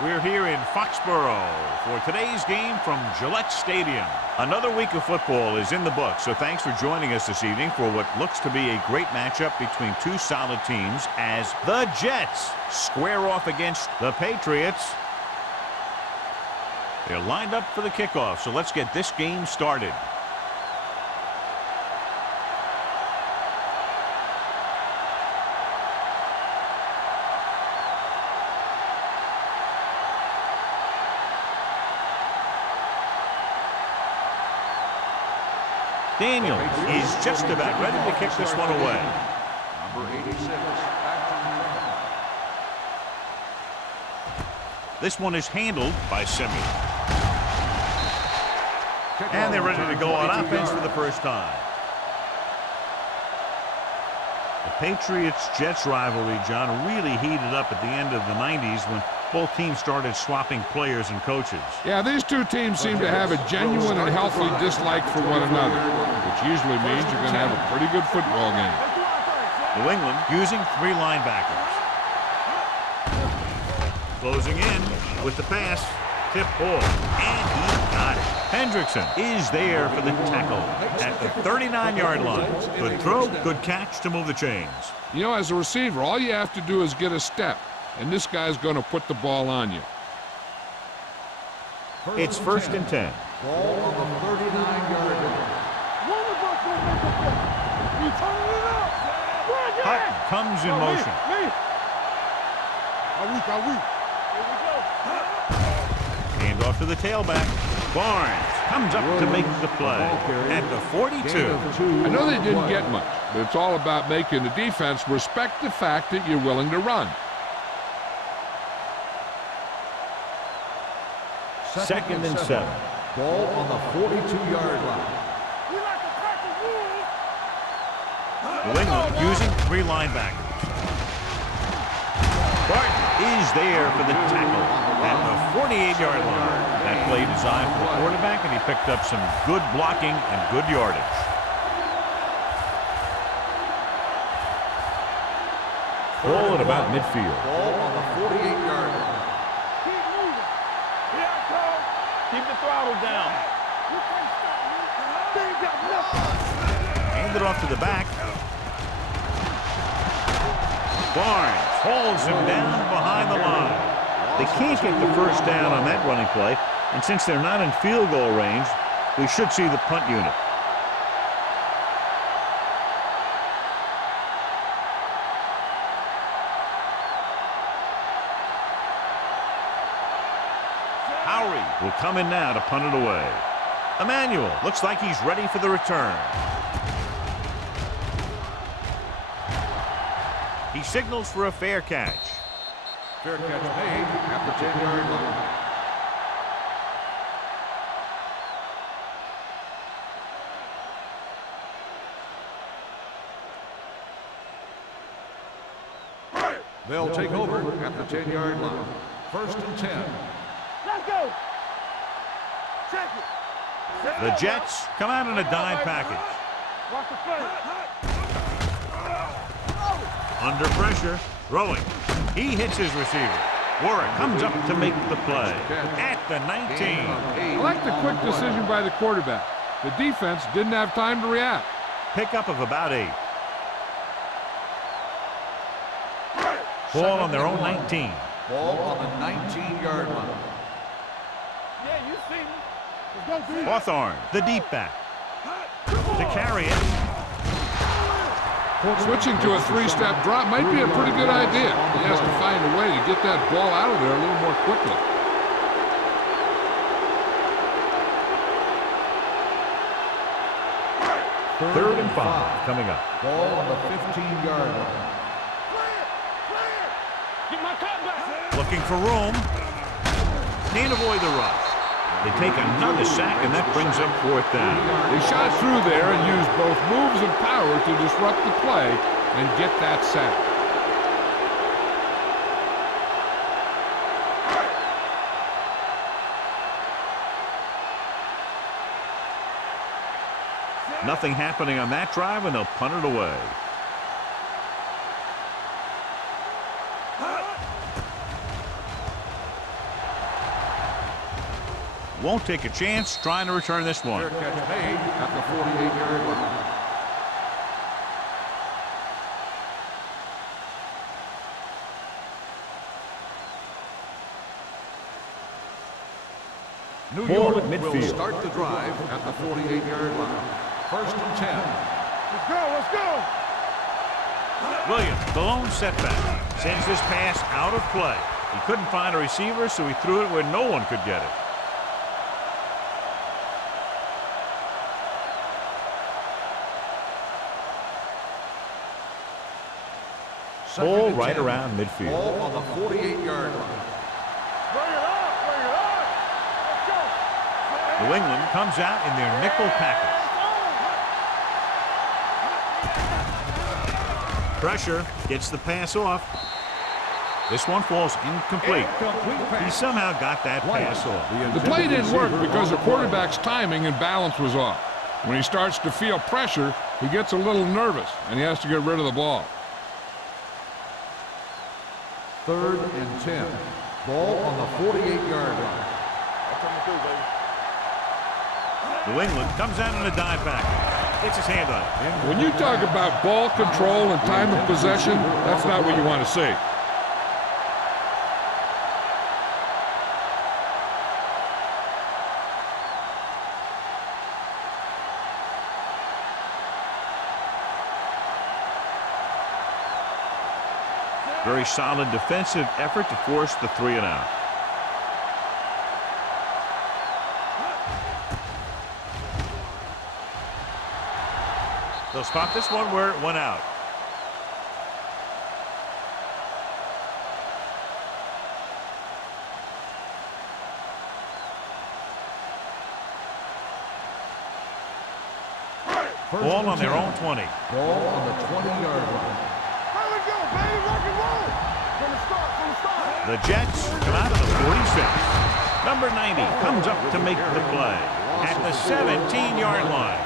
We're here in Foxborough for today's game from Gillette Stadium. Another week of football is in the books, so thanks for joining us this evening for what looks to be a great matchup between two solid teams as the Jets square off against the Patriots. They're lined up for the kickoff, so let's get this game started. Daniel is just about ready to kick this one away. Number 86. This one is handled by Simeon. And they're ready to go on offense for the first time. The Patriots-Jets rivalry, John, really heated up at the end of the 90s when both teams started swapping players and coaches. Yeah, these two teams seem to have a genuine and healthy dislike for one another, which usually means you're going to have a pretty good football game. New England using three linebackers. Closing in with the pass. Tip ball. And he got it. Hendrickson is there for the tackle at the 39-yard line. Good throw, good catch to move the chains. You know, as a receiver, all you have to do is get a step, and this guy's going to put the ball on you. It's 1st and 10. Ball on the 39-yard line. Hutton comes in motion. Hand off to the tailback. Barnes comes up to make the play at the 42. I know they didn't get much, but it's all about making the defense respect the fact that you're willing to run. 2nd and 7. Ball on the 42-yard line. New England using three linebackers. Barton is there for the tackle at the 48-yard line. That play designed for the quarterback, and he picked up some good blocking and good yardage. Ball at about midfield. Ball on the 48-yard line. Keep the throttle down. Hand it off to the back. Barnes hauls him down behind the line. They can't get the first down on that running play, and since they're not in field goal range, we should see the punt unit. Howery will come in now to punt it away. Emmanuel looks like he's ready for the return. He signals for a fair catch. Fair catch made at the 10-yard line. They'll take over at the 10-yard line. 1st and 10. Let's go. Check it. The Jets come out in a dime package. Watch the front. Under pressure, throwing. He hits his receiver. Warwick comes up to make the play at the 19. I like the quick decision by the quarterback. The defense didn't have time to react. Pickup of about 8. Ball on their own 19. Ball on the 19-yard line. Yeah, you see me. Let's go, Hawthorne, the deep back. To carry it. Switching to a three-step drop might be a pretty good idea. He has to find a way to get that ball out of there a little more quickly. Third and 5 coming up. Ball on the 15-yard line. Get my cut back. Looking for room. Can't avoid the rush. They take another sack, and that brings up 4th down. They shot through there and used both moves and power to disrupt the play and get that sack. Nothing happening on that drive, and they'll punt it away. won't take a chance trying to return this one. Fair catch made at the 48-yard line. New Ball York at midfield. will start the drive at the 48-yard line. 1st and 10. Let's go, let's go. Williams, the lone setback, sends this pass out of play. He couldn't find a receiver, so he threw it where no one could get it. Ball right around midfield. Ball on the 48-yard line. Bring it up, bring it up. Let's go. New England comes out in their nickel package. Pressure gets the pass off. This one falls incomplete. He somehow got that pass off. The play didn't work because the quarterback's timing and balance was off. When he starts to feel pressure, he gets a little nervous, and he has to get rid of the ball. 3rd and 10. Ball on the 48-yard line. Coming through, baby. New England comes out in a dive back. Gets his hand on it. When you talk about ball control and time of possession, that's not what you want to see. Very solid defensive effort to force the 3 and out. They'll spot this one where it went out. Ball on their own 20. Ball on the 20-yard line. Here we go, baby. Rock and roll. From the start, from the start. The Jets come out of the 46. Number 90 comes up to make the play at the 17-yard line.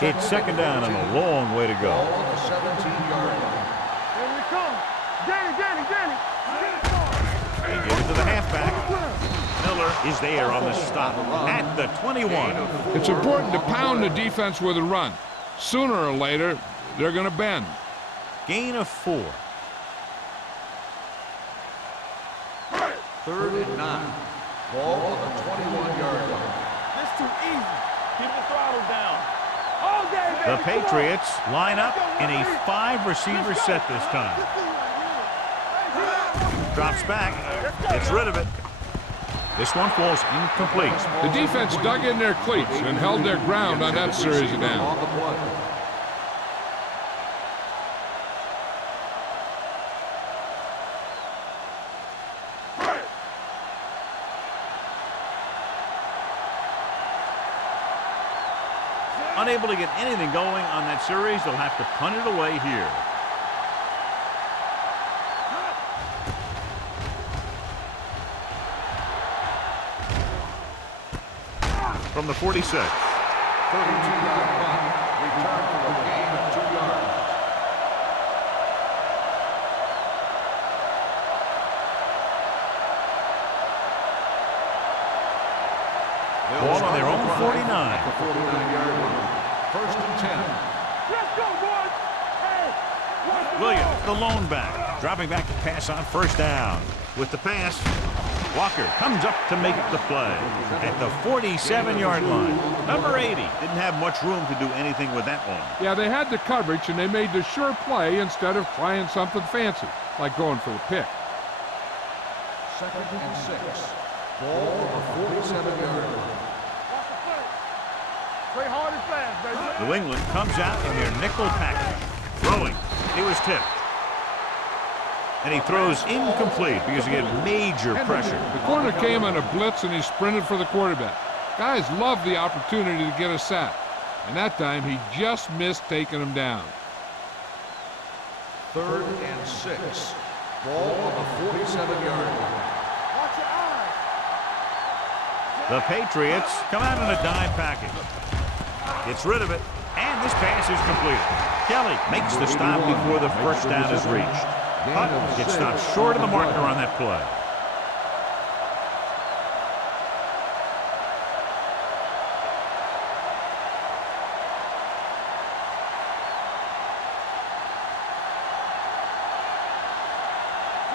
It's 2nd down and a long way to go. Ball on the 17-yard line. Here we come. Danny. They give it to the halfback. Miller is there on the stop at the 21. It's important to pound the defense with a run. Sooner or later, they're going to bend. Gain of 4. 3rd and 9. Ball on the 21-yard line. This too easy. Keep the throttle down. All day, baby. The Patriots line up in a 5-receiver set this time. Drops back, gets rid of it. This one falls incomplete. The defense dug in their cleats and held their ground on that series of downs. On the play. Unable to get anything going on that series, they'll have to punt it away here. From the 46. 32-yard punt. Return for a gain of 2 yards. Ball on their own 49. The 49-yard line. 1st and 10. Let's go, boys. Hey, let's go. Williams, the lone back, dropping back to pass on 1st down. With the pass, Walker comes up to make the play at the 47-yard line. Number 80 didn't have much room to do anything with that one. Yeah, they had the coverage, and they made the sure play instead of trying something fancy, like going for the pick. 2nd and 6. Ball on the 47-yard line. Watch the play. Play hard and fast, baby. New England comes out in their nickel package. Throwing. He was tipped. And he throws incomplete because he had major pressure. The corner came on a blitz, and he sprinted for the quarterback. Guys love the opportunity to get a sack. And that time, he just missed taking him down. 3rd and 6. Ball on the 47-yard line. Watch your eyes. The Patriots come out in a dime package. Gets rid of it, and this pass is completed. Kelly makes the stop before the first down is reached. Hutt gets stopped short of the marker on that play.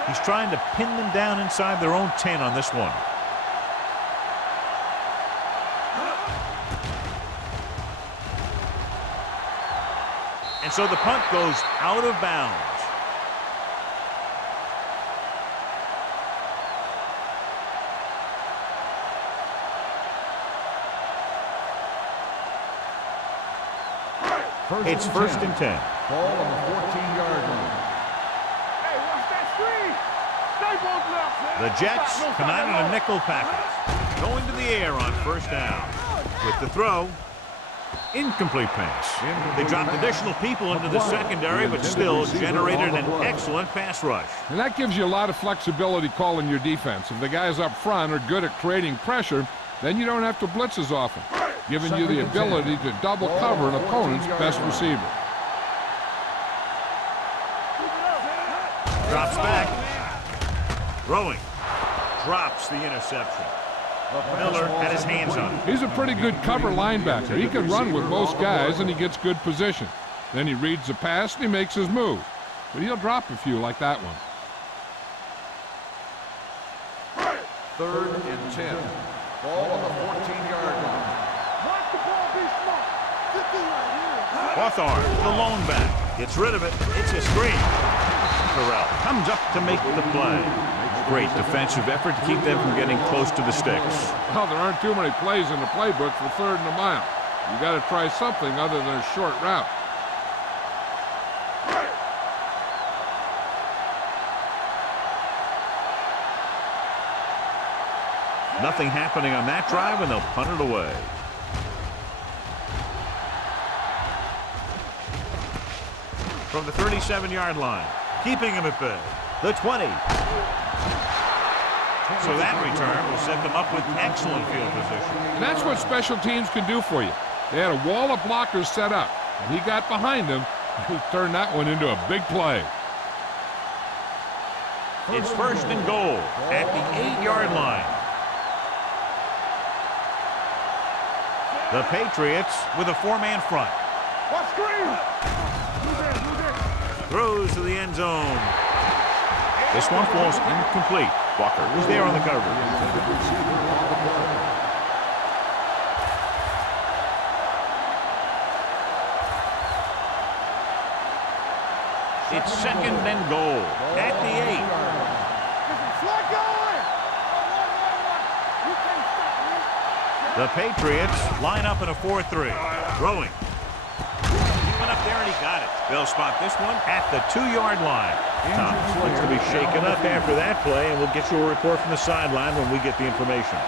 He's trying to pin them down inside their own 10 on this one. And so the punt goes out of bounds. It's first and 10. Ball on the 14-yard line. Hey, watch that screen. Stay both left. The Jets come out in a nickel package. Going to the air on first down. With the throw. Incomplete pass. They dropped additional people into the secondary, but still generated an excellent pass rush. And that gives you a lot of flexibility calling your defense. If the guys up front are good at creating pressure, then you don't have to blitz as often, giving you the ability to double cover an opponent's best receiver. Drops back. Throwing. Drops the interception. Miller had his hands on it. He's a pretty good cover linebacker. He can run with most guys, and he gets good position. Then he reads the pass, and he makes his move. But he'll drop a few like that one. Third and 10. Ball on the 14-yard line. Watch the ball be smart. Hawthorne, the lone back. Gets rid of it. It's a screen. Terrell comes up to make the play. Great defensive effort to keep them from getting close to the sticks. Well, there aren't too many plays in the playbook for third and a mile. You got to try something other than a short route. Nothing happening on that drive, and they'll punt it away. From the 37-yard line, keeping him at bay. The 20. So that return will set them up with excellent field position. And that's what special teams can do for you. They had a wall of blockers set up, and he got behind them, and he turned that one into a big play. It's first and goal at the 8-yard line. The Patriots with a 4-man front. Watch screen. Who's there? Throws to the end zone. This one falls incomplete. Walker was there on the coverage. It's second and goal at the 8. Slide going. You can't stop me. The Patriots line up in a 4-3. Throwing. He went up there and he got it. They'll spot this one at the 2-yard line. Thomas looks to be shaken up after that play, and we'll get you a report from the sideline when we get the information.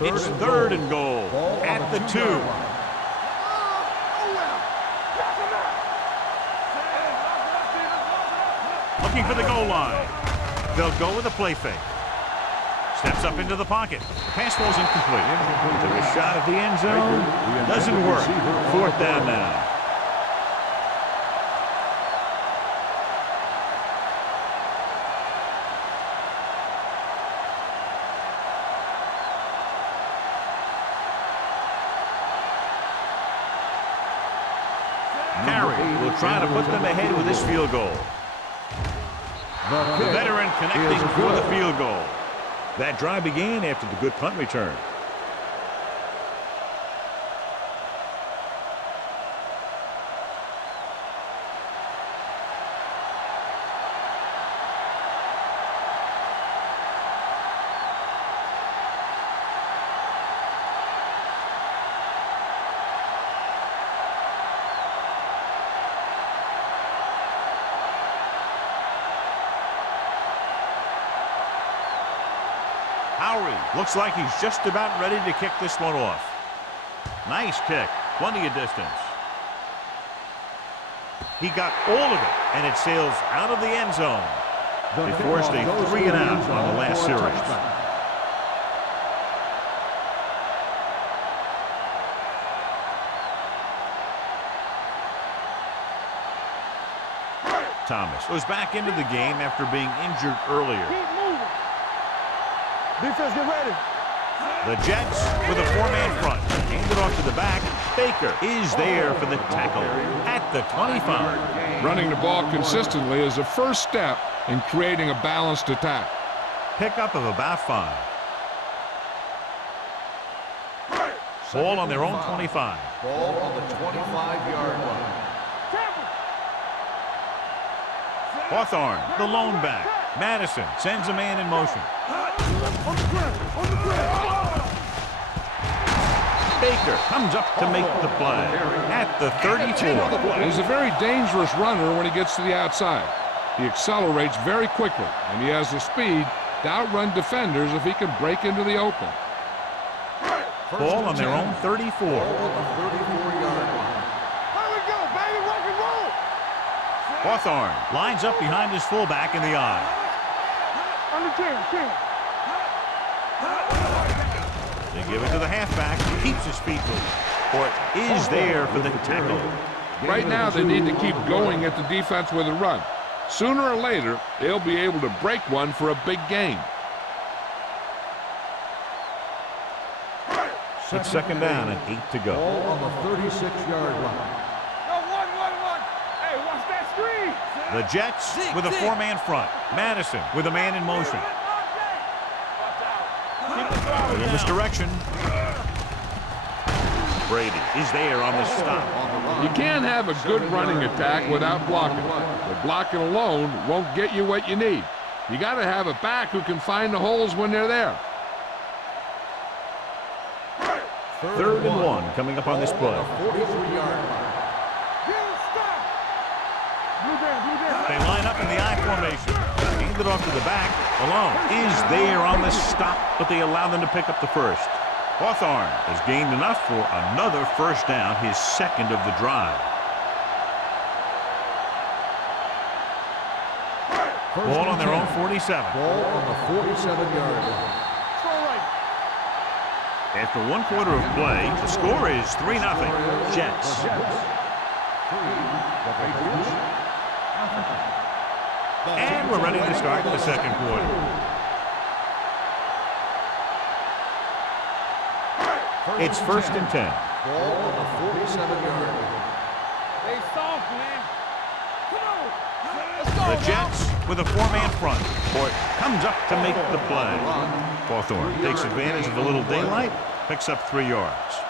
It's third and goal at the 2. Looking for the goal line. They'll go with a play fake. Steps up into the pocket. The pass falls incomplete. Took a shot at the end zone. Doesn't work. Fourth down now. Carey will try to put them ahead with this field goal. The veteran connecting for the field goal. That drive began after the good punt return. Looks like he's just about ready to kick this one off. Nice kick. Plenty of distance. He got all of it, and it sails out of the end zone. They forced a 3-and-out on the last series. Thomas goes back into the game after being injured earlier. Keep moving. Defense, get ready. The Jets with a 4-man front. Handed off to the back. Baker is there for the tackle at the 25. Running the ball consistently is the first step in creating a balanced attack. Pickup of about 5. Ball on their own 25. Ball on the 25-yard line. Hawthorne, the lone back. Madison sends a man in motion. Baker comes up to make the play at the 34. He's a very dangerous runner when he gets to the outside. He accelerates very quickly, and he has the speed to outrun defenders if he can break into the open. Ball on their own 34. Ball on the 34-yard line. Here we go, baby, rock and roll. Hawthorne lines up behind his fullback in the eye. Under 10. They give it to the halfback, who keeps his feet moving. Fort is there for the tackle. Right now, they need to keep going at the defense with a run. Sooner or later, they'll be able to break one for a big gain. It's second down and 8 to go. Ball on the 36-yard line. No, one. Hey, watch that screen. The Jets with a 4-man front. Madison with a man in motion. A little misdirection. Brady is there on the stop. You can't have a good running attack without blocking. But blocking alone won't get you what you need. You got to have a back who can find the holes when they're there. Third and 1 coming up on this play. 43-yard line. They line up in the I formation. Hand it off to the back. Malone is there on the stop, but they allow them to pick up the first. Hawthorne has gained enough for another first down, his second of the drive. Ball on their own 47. Ball on the 47-yard line. After 1 quarter of play, the score is 3-0. Jets. And we're ready to start the second quarter. It's first and 10. Ball on the 47-yard line. Stay soft, man. Come on. Let's go. The Jets with a 4-man front. Fort comes up to make the play. Hawthorne takes advantage of a little daylight, picks up 3 yards.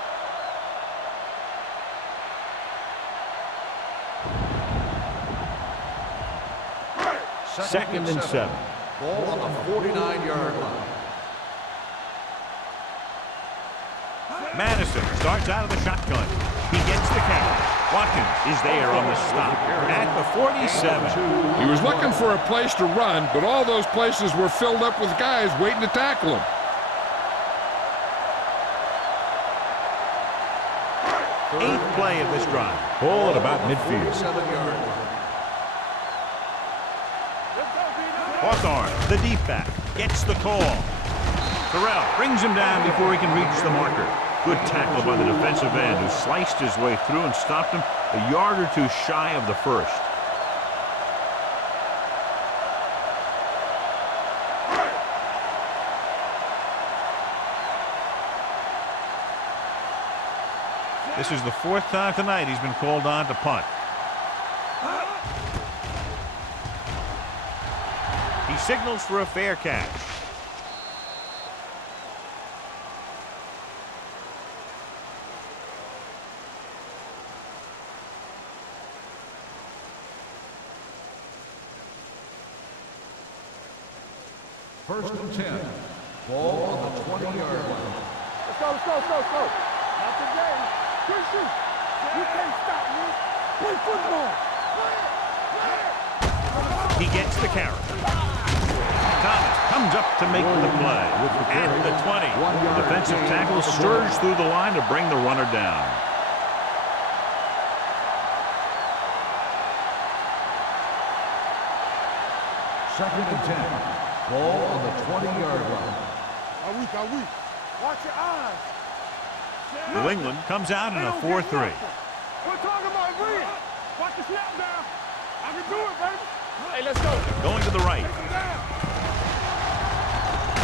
Second and 7. Ball on the 49-yard line. Madison starts out of the shotgun. He gets the count. Watkins is there on the stop at the 47. He was looking for a place to run, but all those places were filled up with guys waiting to tackle him. Eighth play of this drive. Ball at about midfield. 47-yard line. Hawthorne, the deep back, gets the call. Terrell brings him down before he can reach the marker. Good tackle by the defensive end who sliced his way through and stopped him a yard or two shy of the first. This is the 4th time tonight he's been called on to punt. He signals for a fair catch. First and 10. Ball on the 20-yard line. Let's go. Not today. Good shoot. You can't stop me. Play football. He gets the carry. Thomas comes up to make the play at the 20. Defensive tackle surged through the line to bring the runner down. Second and 10. Ball on the 20-yard line. Are we? Watch your eyes. New England comes out in a 4-3. We're talking about read. Watch the snap down. I can do it, baby. Hey, let's go. Going to the right.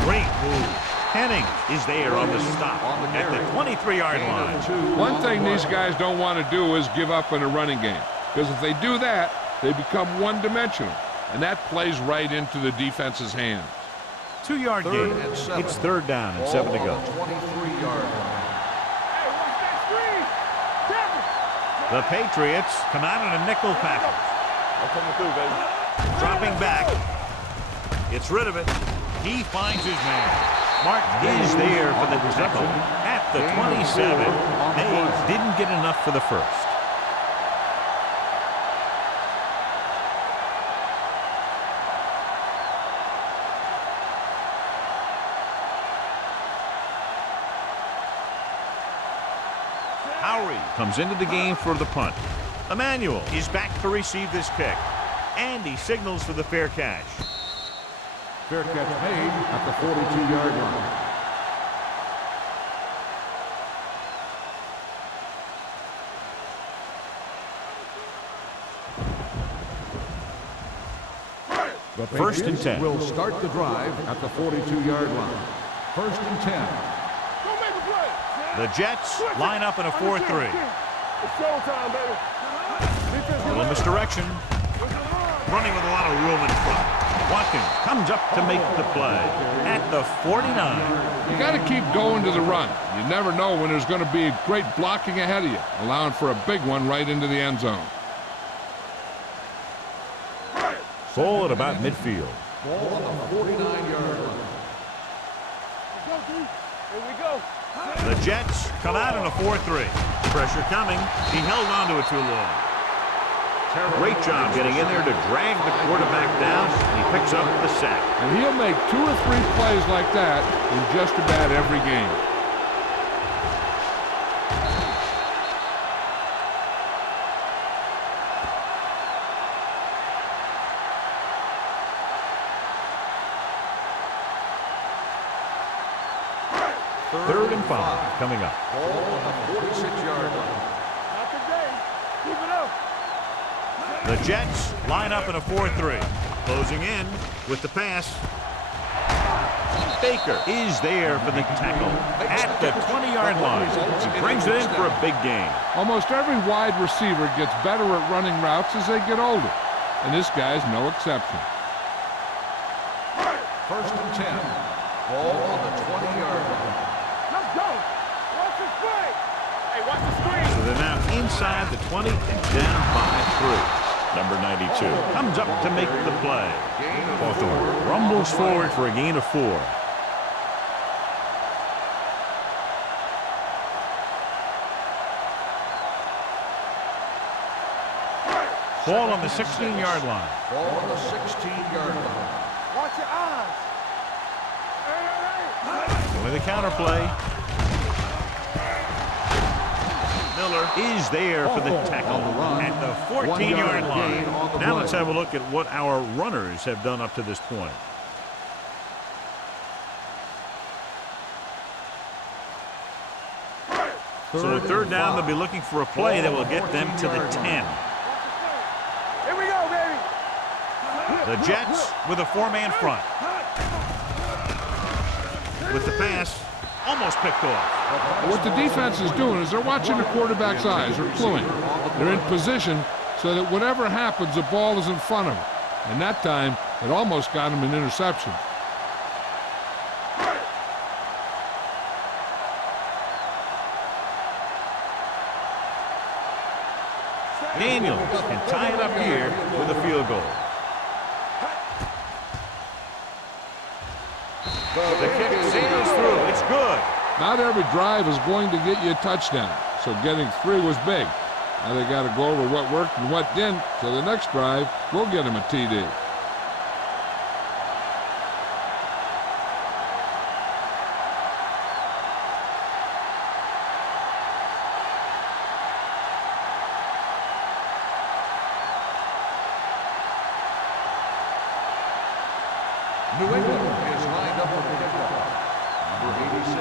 Great move. Henning is there on the stop at the 23-yard line. One thing these guys don't want to do is give up in a running game, because if they do that, they become one-dimensional, and that plays right into the defense's hands. 2-yard gain. It's third down and 7 to go. 23-yard line. Hey, watch that screen. Tackle. The Patriots come out in a nickel package. I'm coming through, baby. Dropping back. Gets rid of it. He finds his man. Martin is there for the tackle at the 27. They didn't get enough for the first. Howery comes into the game for the punt. Emmanuel is back to receive this kick. And he signals for the fair catch. Fair catch made at the 42-yard line. The First and 10. Will start the drive at the 42-yard line. First and 10. Go make a play. The Jets line up in a 4-3. It's showtime, baby. Little misdirection. Running with a lot of room in front. Watkins comes up to make the play at the 49. You got to keep going to the run. You never know when there's going to be great blocking ahead of you, allowing for a big one right into the end zone. Ball at about midfield. Ball on the 49-yard line. Here we go. The Jets come out in a 4-3. Pressure coming. He held on to it too long. Great job getting in there to drag the quarterback down. He picks up the sack. And he'll make 2 or 3 plays like that in just about every game. Third and 5 coming up. Ball on the 46-yard line. Not today. Keep it up. The Jets line up in a 4-3. Closing in with the pass. Baker is there for the tackle at the 20-yard line. He brings it in for a big gain. Almost every wide receiver gets better at running routes as they get older, and this guy's no exception. First and 10. Ball on the 20-yard line. Let's go. Watch the screen. Hey, watch the screen. So they're now inside the 20 and down by 3. Number 92 comes up to make the play. Hawthorne rumbles forward for a gain of 4. Ball on the 16-yard line. Ball on the 16-yard line. Watch your eyes. Hey. With a counter play. Miller is there for the tackle at the 14-yard line. Now let's have a look at what our runners have done up to this point. So at third down, they'll be looking for a play that will get them to the 10. Here we go, baby. The Jets with a 4-man front. With the pass, almost picked off. What the defense is doing is they're watching the quarterback's eyes. They're cluing. They're in position so that whatever happens, the ball is in front of them. And that time, it almost got him an interception. Daniels can tie it up here with a field goal. The kick sails through. It's good. Not every drive is going to get you a touchdown, so getting 3 was big. Now they got to go over what worked and what didn't, so the next drive will get him a TD. New England is lined up for the kickoff. Number 86,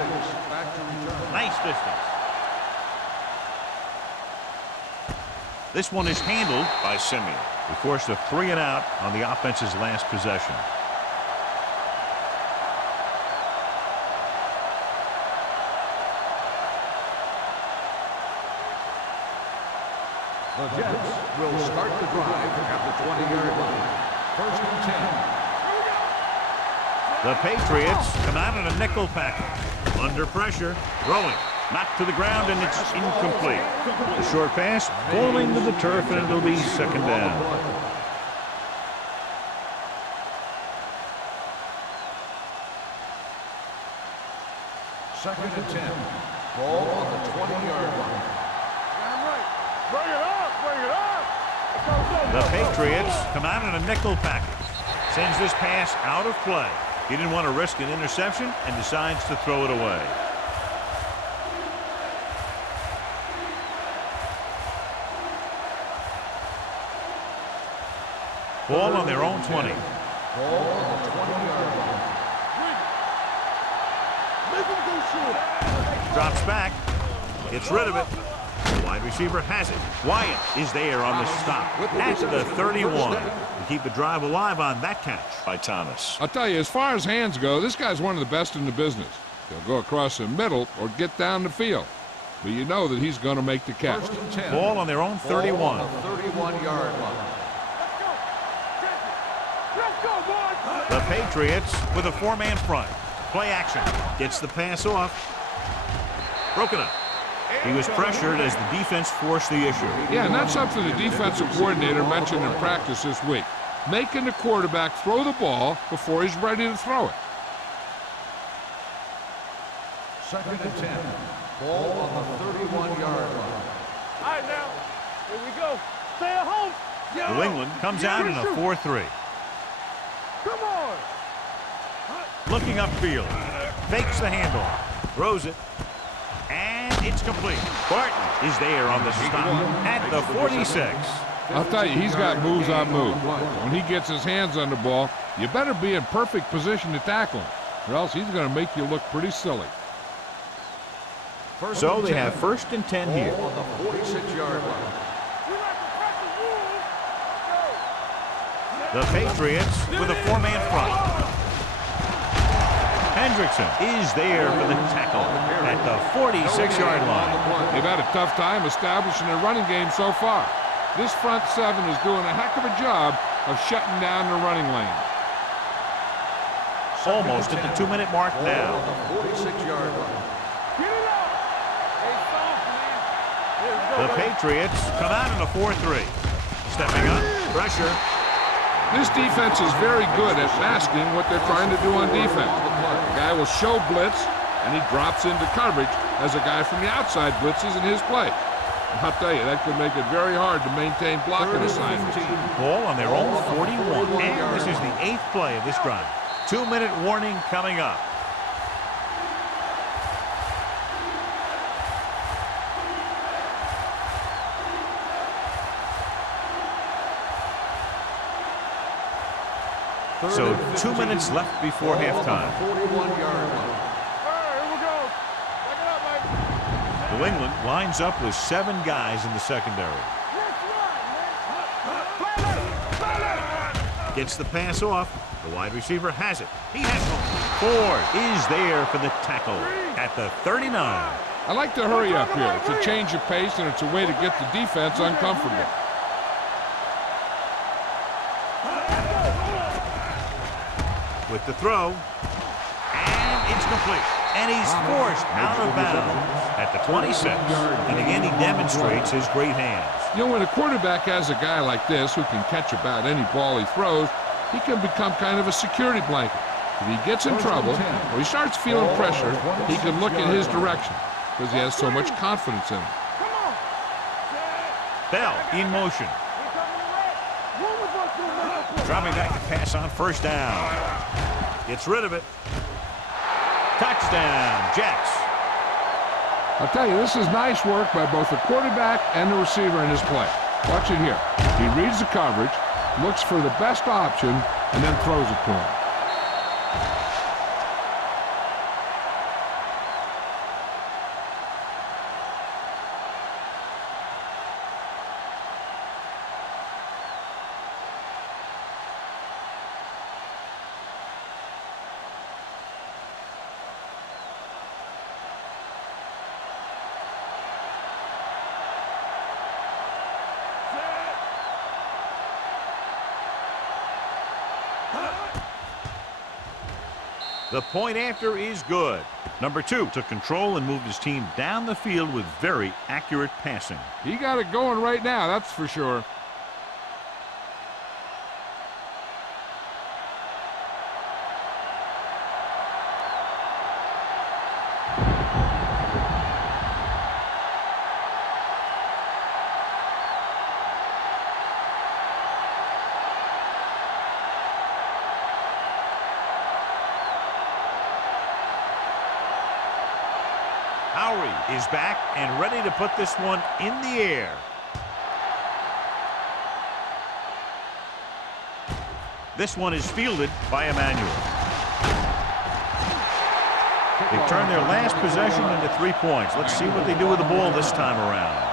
back to return. Nice distance. This one is handled by Simeon. We forced a 3 and out on the offense's last possession. The Jets will start the drive at the 20-yard line. First and 10. The Patriots come out in a nickel package. Under pressure, throwing. Knocked to the ground, and it's incomplete. The short pass falling to the turf, and it'll be second down. Second and 10. Ball on the 20-yard line. Bring it up! Bring it up! The Patriots come out in a nickel package. Sends this pass out of play. He didn't want to risk an interception and decides to throw it away. Ball on their own 20. Ball on the 20-yard line. Drops back. Gets rid of it. The wide receiver has it. Wyatt is there on the stop at the 31. To keep the drive alive on that catch by Thomas. I'll tell you, as far as hands go, this guy's one of the best in the business. He'll go across the middle or get down the field. But you know that he's going to make the catch. First and 10. Ball on their own 31. Ball on the 31-yard line. The Patriots with a 4-man front. Play action. Gets the pass off. Broken up. He was pressured as the defense forced the issue. Yeah, and that's something the defensive coordinator mentioned in practice this week. Making the quarterback throw the ball before he's ready to throw it. Second and 10. Ball on the 31-yard line. All right, now. Here we go. Stay at home. New England comes out in a 4-3. Come on. Looking upfield. Fakes the handoff. Throws it. And it's complete. Barton is there on the stop at the 46. I'll tell you, he's got moves on moves. When he gets his hands on the ball, you better be in perfect position to tackle him, or else he's going to make you look pretty silly. So they have first and 10 here. On the 46-yard line. The Patriots with a 4-man front. Hendrickson is there for the tackle at the 46-yard line. They've had a tough time establishing their running game so far. This front seven is doing a heck of a job of shutting down the running lane. Almost at the 2-minute mark now. On the 46-yard line. The Patriots come out in a 4-3. Stepping up, pressure. This defense is very good at masking what they're trying to do on defense. The guy will show blitz, and he drops into coverage as a guy from the outside blitzes in his play. And I'll tell you, that could make it very hard to maintain blocking assignments. Ball on their own 41. And this is the 8th play of this drive. 2-minute warning coming up. So 2 minutes left before halftime. 41-yard line. Here we go. Back it up, Mike. New England lines up with 7 guys in the secondary. Gets the pass off. The wide receiver has it. He has one. Ford is there for the tackle at the 39. I like to hurry up here. It's a change of pace, and it's a way to get the defense uncomfortable. With the throw, and it's complete. And he's forced out of bounds at the 26. And again, he demonstrates his great hands. You know, when a quarterback has a guy like this who can catch about any ball he throws, he can become kind of a security blanket. If he gets in trouble or he starts feeling pressure, he can look in his direction because he has so much confidence in him. Bell in motion. Dropping back to pass on first down. Gets rid of it. Touchdown, Jets. I'll tell you, this is nice work by both the quarterback and the receiver in his play. Watch it here. He reads the coverage, looks for the best option, and then throws it to him. The point after is good. Number 2 took control and moved his team down the field with very accurate passing. He got it going right now, that's for sure. Is back and ready to put this one in the air. This one is fielded by Emmanuel. They turned their last possession into 3 points. Let's see what they do with the ball this time around.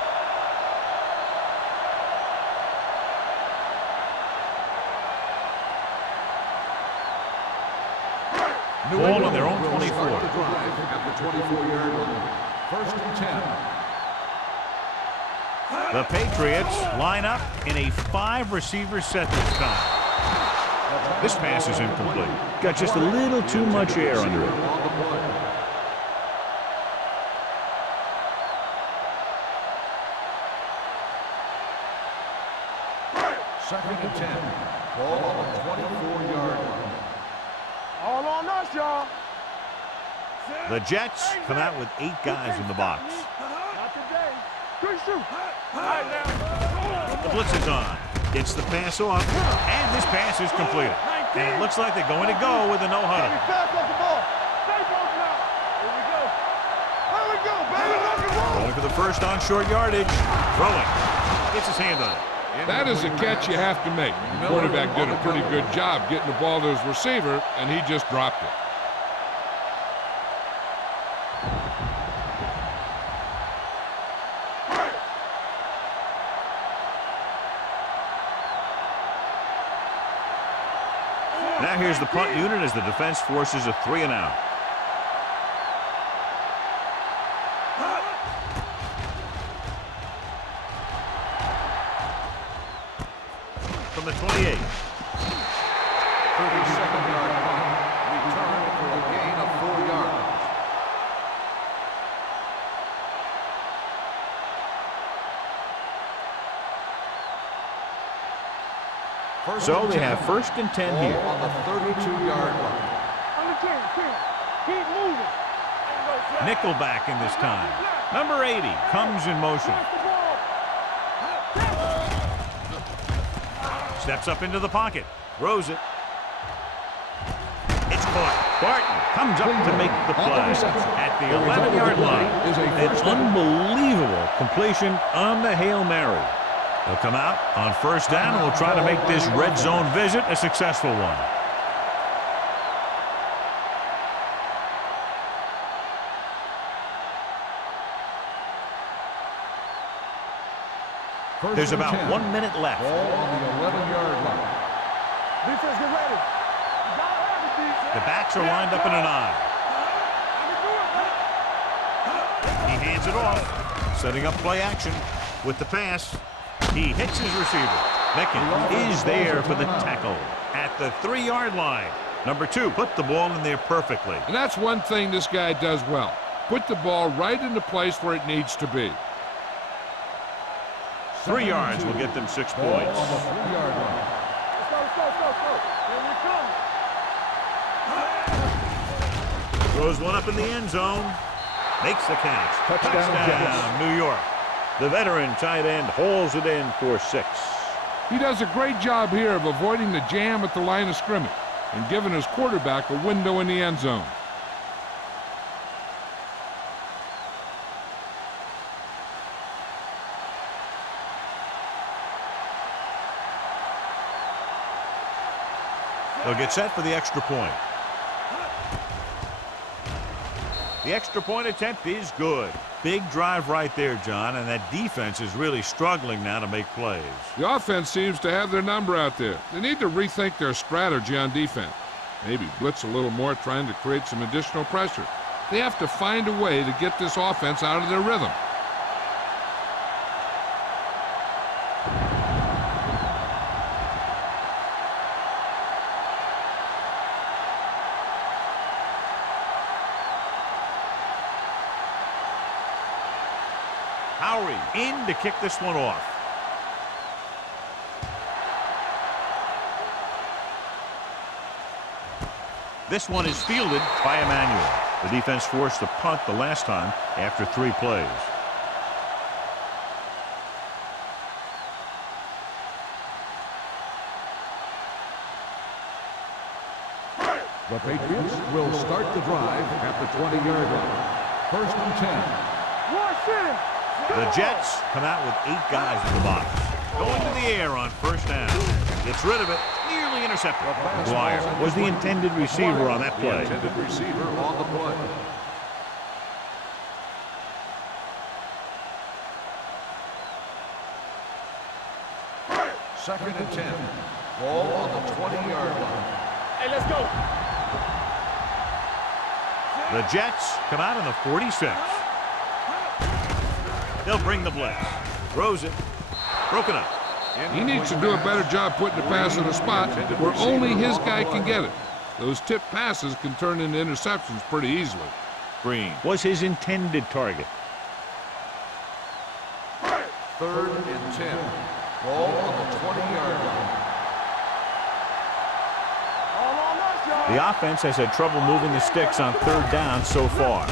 Ball on their own 24. At the 24-yard line. First and 10. The Patriots line up in a 5-receiver set this time. This pass is incomplete. Got just a little too much air under it. Second and 10. Ball on the 24-yard line. All on us, y'all. The Jets come out with 8 guys in the box. Not today. Good shoot. All right, now. The blitz is on. Gets the pass off, and this pass is completed. And it looks like they're going to go with a no-huddle. Fast off the ball. Stay close now. Here we go. Here we go, baby. Rock and roll. Going for the first on short yardage. Throwing. Gets his hand on it. That is a catch you have to make. The quarterback did a pretty good job getting the ball to his receiver, and he just dropped it. Now here's the punt unit as the defense forces a 3-and-out. From the 28. 37-yard punt. Return for a gain of 4 yards. So they have first and 10 Ball here. on the 32-yard line. On the 10. Keep moving. Nickelback in this time. Number 80 comes in motion. Pass the ball. Steps up into the pocket. Throws it. It's caught. Barton comes up to make the play. At the 11-yard line. An unbelievable completion on the Hail Mary. They'll come out on first down and will try to make this red zone visit a successful one. There's about 1 minute left. Ball on the 11-yard line. Defense, get ready. You gotta have it, defense. The backs are lined up in an eye. He hands it off, setting up play action with the pass. He hits his receiver. Meckin is there for the tackle at the 3-yard line. Number 2 put the ball in there perfectly. And that's one thing this guy does well. Put the ball right in the place where it needs to be. 3 yards will get them 6 Ball points. on the 3-yard line. Let's go. Here we come. Throws one up in the end zone. Makes the catch. Touchdown, New York. The veteran tight end hauls it in for 6. He does a great job here of avoiding the jam at the line of scrimmage and giving his quarterback a window in the end zone. They'll get set for the extra point. The extra point attempt is good. Big drive right there, John, and that defense is really struggling now to make plays. The offense seems to have their number out there. They need to rethink their strategy on defense. Maybe blitz a little more, trying to create some additional pressure. They have to find a way to get this offense out of their rhythm. Howery in to kick this one off. This one is fielded by Emmanuel. The defense forced to punt the last time after 3 plays. The Patriots will start the drive at the 20-yard line. 1st and 10. The Jets come out with 8 guys in the box. Going to the air on 1st down. Gets rid of it. Nearly intercepted. McGuire was the intended receiver on that play. The intended receiver on the play. Second and 10. Ball on the 20-yard line. Hey, let's go. The Jets come out in the 46. They'll bring the blitz. Throws it. Broken up. He needs to do a better job putting the pass in a spot where only his guy can get it. Those tip passes can turn into interceptions pretty easily. Green was his intended target. 3rd and 10. Ball on the 20-yard line. The offense has had trouble moving the sticks on 3rd down so far.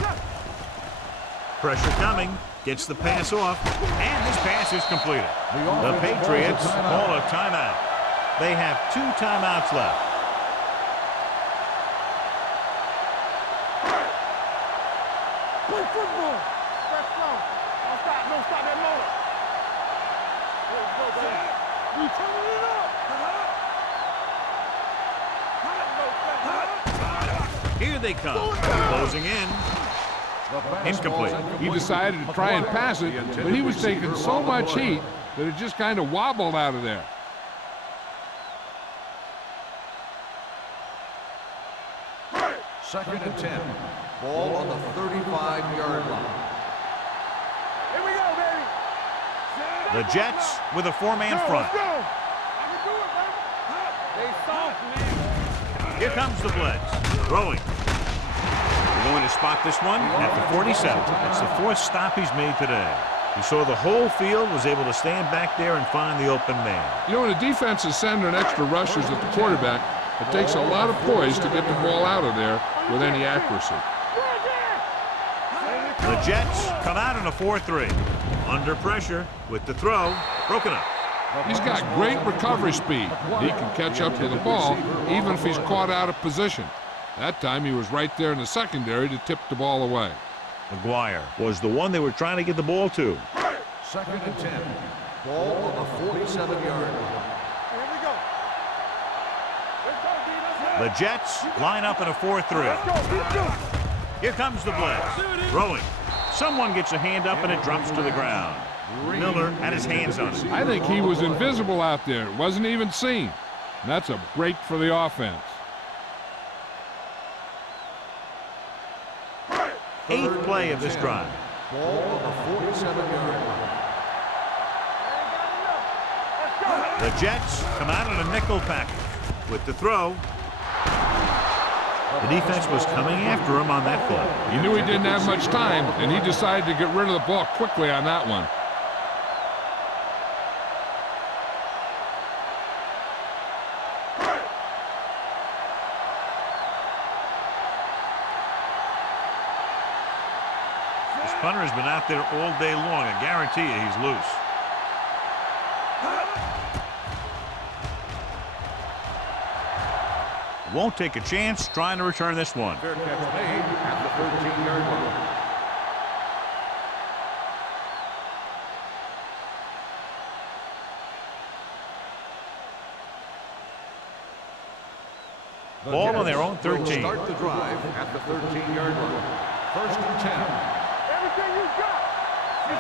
Pressure coming. Gets the pass off. And this pass is completed. The Patriots call a timeout. They have 2 timeouts left. Play football. Let's go. Don't stop. Don't stop that motor. Let's go, baby. We turning it up. Here they come. Closing in. Incomplete. He decided to try and pass it, but he was taking so much heat that it just kind of wobbled out of there. Second and 10. Ball on the 35-yard line. Here we go, baby. The Jets with a 4-man front. Let's go. I can do it, baby. They soft, man. Here comes the blitz. Throwing. We're going to spot this one at the 47. It's the 4th stop he's made today. He saw the whole field, was able to stand back there and find the open man. You know, when the defense is sending extra rushers at the quarterback, it takes a lot of poise to get the ball out of there with any accuracy. The Jets come out in a 4-3. Under pressure with the throw. Broken up. He's got great recovery speed. He can catch up to the ball even if he's caught out of position. That time he was right there in the secondary to tip the ball away. McGuire was the one they were trying to get the ball to. 2nd and 10. Ball on the 47-yard line. Here we go. Let's go, D. Let's go. The Jets line up in a 4-3. Let's go. Keep shooting. Here comes the blitz. Throwing. Someone gets a hand up and it drops to the ground. Miller had his hands on it. I think he was invisible out there. It wasn't even seen. And that's a break for the offense. 8th play of this drive. Ball on the 47-yard line. The Jets come out in a nickel package with the throw. The defense was coming after him on that play. He knew he didn't have much time, and he decided to get rid of the ball quickly on that one. This punter has been out there all day long. I guarantee you he's loose. Won't take a chance trying to return this one. Fair catch made at the 13-yard line. Ball on their own 13. Will start the drive at the 13-yard line. 1st and 10. Everything you got.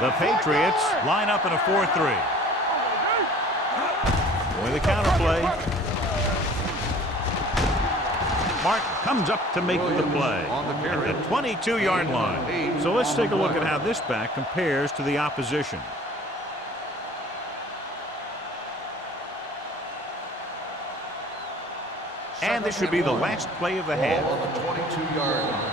The Patriots line up in a 4-3. With a counterplay. Martin comes up to make the play at the 22-yard line. So let's take a look at how this back compares to the opposition. And this should be the last play of the half. Ball on the 22-yard line.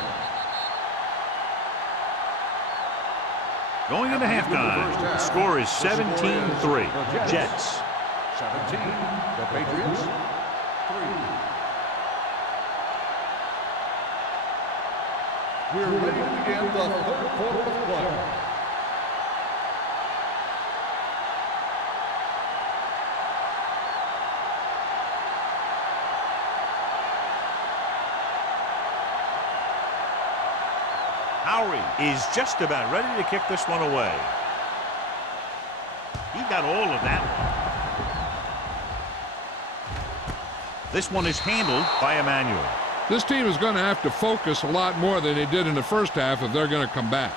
Going into halftime, the score is 17-3. Jets. 17, the Patriots, 3. We're ready to begin the third quarter of play. Howery is just about ready to kick this one away. He got all of that one. This one is handled by Emmanuel. This team is going to have to focus a lot more than they did in the first half if they're going to come back.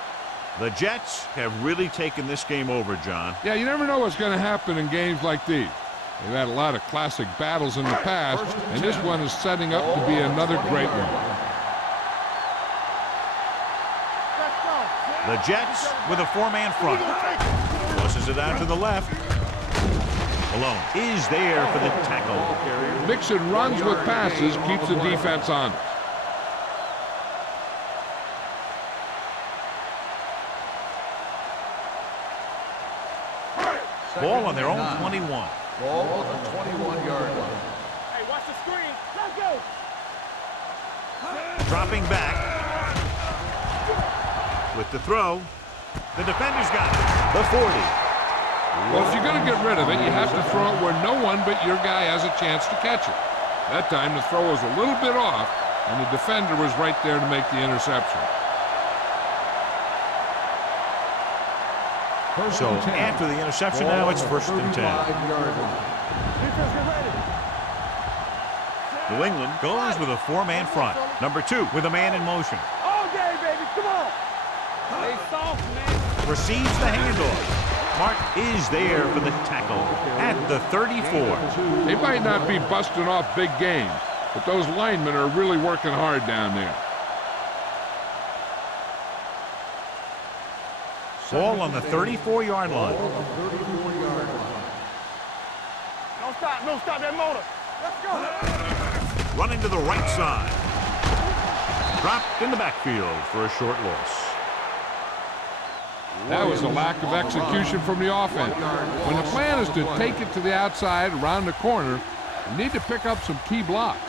The Jets have really taken this game over, John. Yeah, you never know what's going to happen in games like these. They've had a lot of classic battles in the past, and this one is setting up to be another great one. The Jets with a 4-man front. Tosses it out to the left. Malone is there for the tackle. Mixing runs with passes keeps the defense on. Ball on their own 21. Ball on the 21-yard line. Hey, watch the screen. Let's go. Dropping back. With the throw. The defender's got it. The 40. Well, if you're going to get rid of it, you have to throw it where no one but your guy has a chance to catch it. That time the throw was a little bit off, and the defender was right there to make the interception. So after the interception now, it's 1st and 10. New England goes with a 4-man front. Number 2 with a man in motion. All day, baby. Come on. Stay soft, man. Receives the handoff. Mark is there for the tackle at the 34. They might not be busting off big games, but those linemen are really working hard down there. Ball on the 34-yard line. Don't stop that motor. Let's go. Running to the right side. Dropped in the backfield for a short loss. That was a lack of execution from the offense. When the plan is to take it to the outside, around the corner, you need to pick up some key blocks.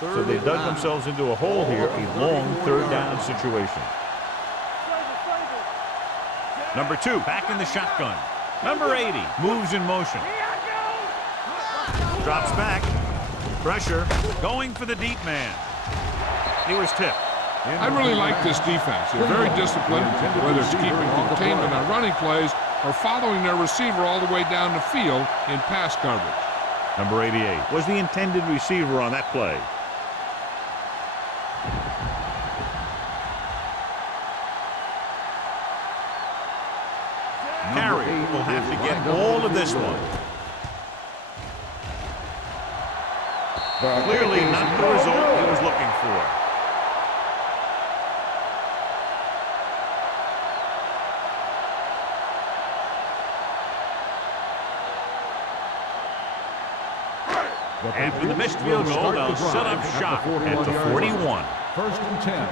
So they dug themselves into a hole here, a long 3rd down situation. Number 2 back in the shotgun. Number 80 moves in motion. Drops back. Pressure. Going for the deep man. He was tipped. I really like this defense. They're very disciplined, whether it's keeping containment on running plays or following their receiver all the way down the field in pass coverage. Number 88 was the intended receiver on that play. Carey will have to get all of this one. Clearly not the result he was looking for. After the missed field goal, they'll set up shop at the 41. 1st and 10.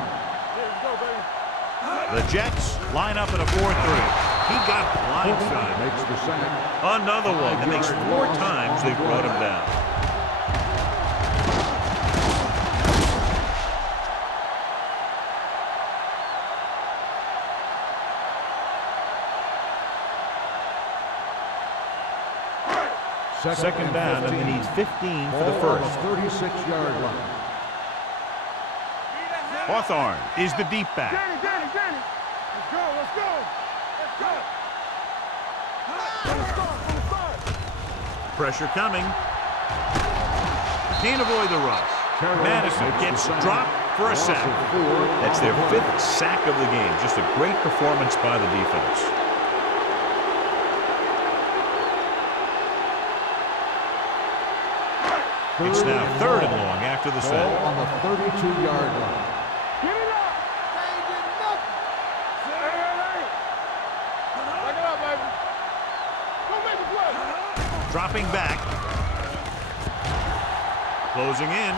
The Jets line up at a 4-3. He got blindsided. Makes the sack. Another one that makes 4 times they've brought him down. Second down, and they need 15 for the first. 36-yard line. Hawthorne is the deep back. Danny. Let's go. Pressure coming. Can't avoid the rush. Madison gets dropped for a sack. That's their 5th sack of the game. Just a great performance by the defense. It's now 3rd and long after the sack. Ball on the 32-yard line. Get it up. They ain't getting nothing. Hey. Back it up, baby. Go make a play. Dropping back. Closing in.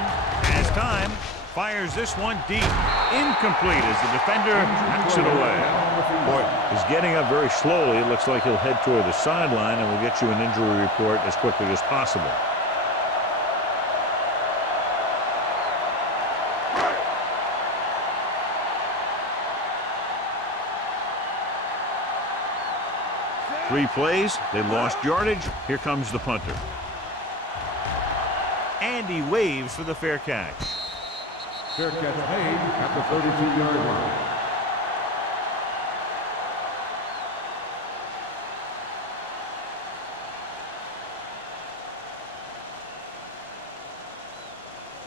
Has time. Fires this one deep. Incomplete as the defender knocks it away. Boy, he's getting up very slowly. It looks like he'll head toward the sideline, and we'll get you an injury report as quickly as possible. Three plays, they lost yardage. Here comes the punter. And he waves for the fair catch. Fair catch made at the 32-yard line.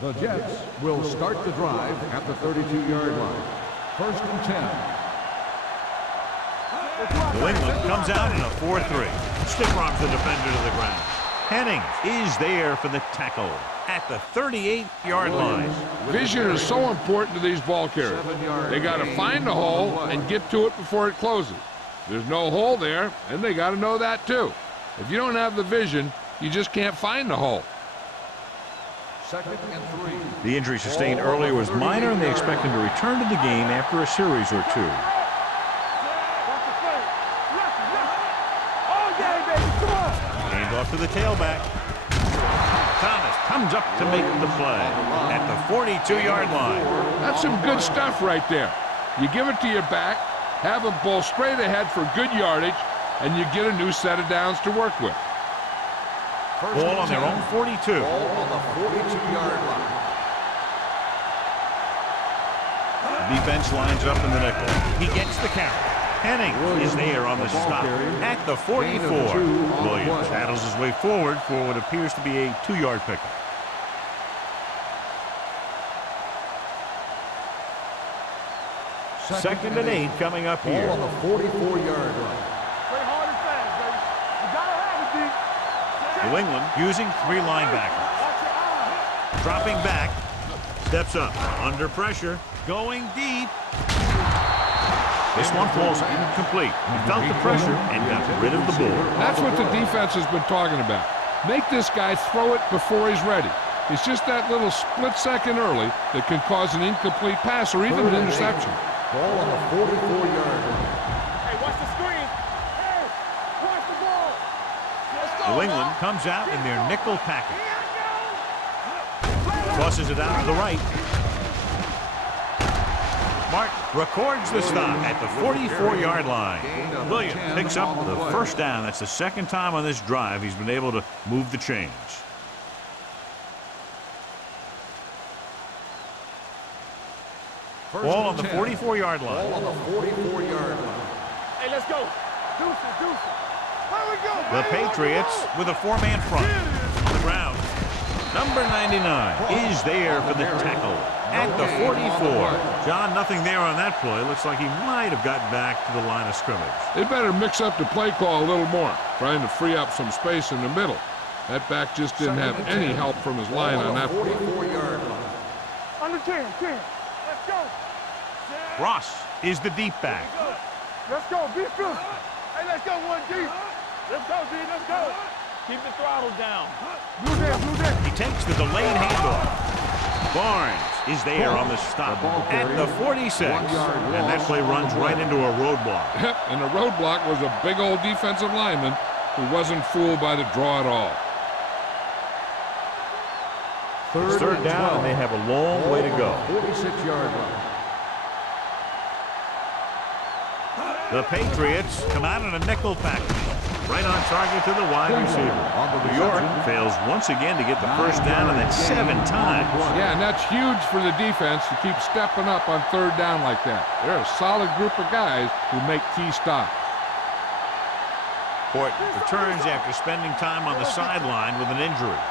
The Jets will start the drive at the 32-yard line. 1st and 10. New England comes out in a 4-3. Stiff arms the defender to the ground. Henning is there for the tackle at the 38-yard line. Vision is so important to these ball carriers. They got to find the hole and get to it before it closes. There's no hole there, and they got to know that too. If you don't have the vision, you just can't find the hole. 2nd and 3. The injury sustained earlier was minor, and they expect him to return to the game after a series or two. Off to the tailback. Thomas comes up to make the play at the 42-yard line. That's some good stuff right there. You give it to your back, have him bowl straight ahead for good yardage, and you get a new set of downs to work with. Ball on their own 42. Ball on the 42-yard line. Defense lines up in the nickel. He gets the carry. Henning is there on the stop at the 44. Williams battles his way forward for what appears to be a 2-yard pickup. Second and 8 coming up here. Ball on the 44-yard line. Play hard and fast, baby. You gotta have it, D. New England using 3 linebackers. Dropping back. Steps up. Under pressure. Going deep. This one falls incomplete. He felt the pressure and got rid of the ball. That's what the defense has been talking about. Make this guy throw it before he's ready. It's just that little split second early that can cause an incomplete pass or even an interception. Ball on the 44-yard line. Hey, watch the screen. Hey, watch the ball. Let's go. New England comes out in their nickel package. Tosses it out to the right. Martin records the stop at the 44-yard line. Williams picks up the first down. That's the second time on this drive he's been able to move the chains. Ball on the 44-yard line. Ball on the 44-yard line. Hey, let's go. Deuce it, deuce it. Where we go, The baby? Patriots with a 4-man front. On the ground. Number 99 is there for the tackle at the 44. John, nothing there on that play. Looks like he might have gotten back to the line of scrimmage. They better mix up the play call a little more, trying to free up some space in the middle. That back just didn't have any help from his line on that play. 44-yard line. Under 10. Let's go. Ross is the deep back. Let's go. Be fierce. Hey, let's go, 1D. Let's go, D. Let's go. Keep the throttle down. Blue there. He takes the delayed handoff. Barnes is there on the stop at the 46. And that play runs right into a roadblock. And the roadblock was a big old defensive lineman who wasn't fooled by the draw at all. It's third down, and they have a long way to go. 46-yard line. The Patriots come out in a nickel package. Right on target to the wide receiver. New York fails once again to get the first down, and that's 7 times. Yeah, and that's huge for the defense to keep stepping up on third down like that. They're a solid group of guys who make key stops. Port returns after spending time on the sideline with an injury.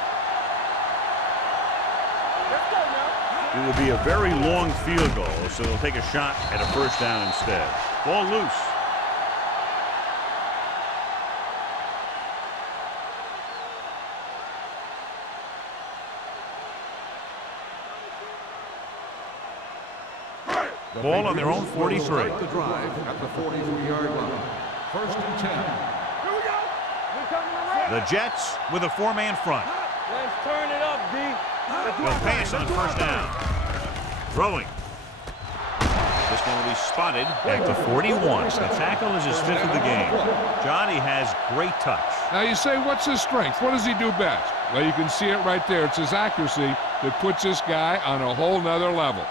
It will be a very long field goal, so they'll take a shot at a first down instead. Ball loose. Ball on their own 43. The drive at the 43-yard line. 1st and 10. Here we go. We're coming around. The Jets with a 4-man front. Let's turn it up, D. They'll pass on first down. Throwing. This one will be spotted at the 41. The tackle is his 5th of the game. Johnny has great touch. Now you say, what's his strength? What does he do best? Well, you can see it right there. It's his accuracy that puts this guy on a whole nother level.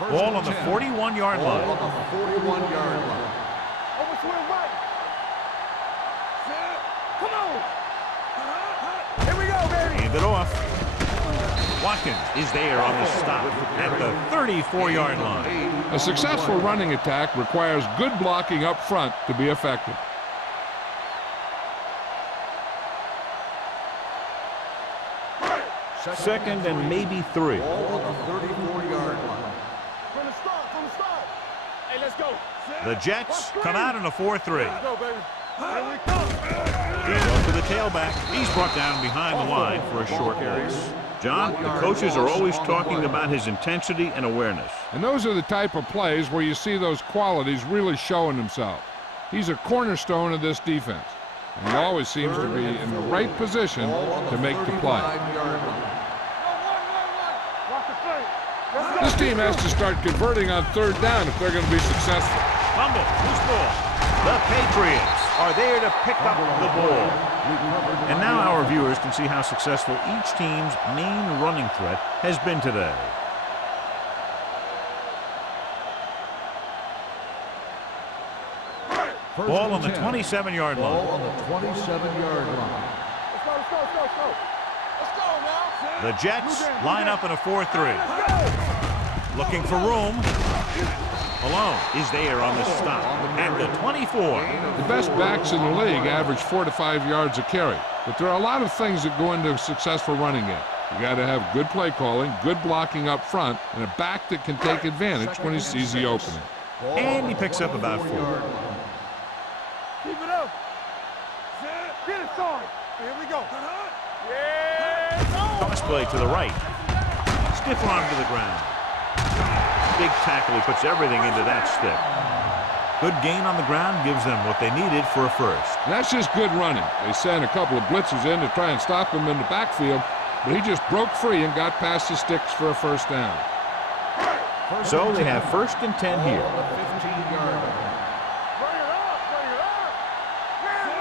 Ball on the 41-yard line. Ball on the 41-yard line. Overswing right. Come on. Here we go, baby. Hand it off. Watkins is there on the stop at the 34-yard line. A successful running attack requires good blocking up front to be effective. Second and maybe 3. Ball on the 34-yard line. From the start. Hey, let's go. The Jets come out in a 4-3. Let's go, baby. Here we come. He's off to the tailback. He's brought down behind the line for a short loss. John, the coaches are always talking about his intensity and awareness. And those are the type of plays where you see those qualities really showing themselves. He's a cornerstone of this defense. And he always seems to be in the right position to make the play. This team has to start converting on 3rd down if they're going to be successful. Fumble, loose ball. The Patriots are there to pick up the ball. And now our viewers can see how successful each team's main running threat has been today. Ball on the 27-yard line. Ball on the 27-yard line. Let's go. Let's go now. The Jets line up in a 4-3. Looking for room. Malone is there on the stop at the 24. The best backs in the league average 4 to 5 yards a carry. But there are a lot of things that go into a successful running game. You got to have good play calling, good blocking up front, and a back that can take advantage when he sees the opening. And he picks up about 4. Keep it up. Get it started. Here we go. Yeah. Toss play to the right. Stiff arm to the ground. Big tackle. He puts everything into that stick. Good gain on the ground gives them what they needed for a first. And that's just good running. They sent a couple of blitzes in to try and stop him in the backfield, but he just broke free and got past the sticks for a first down. So they have 1st and 10 here.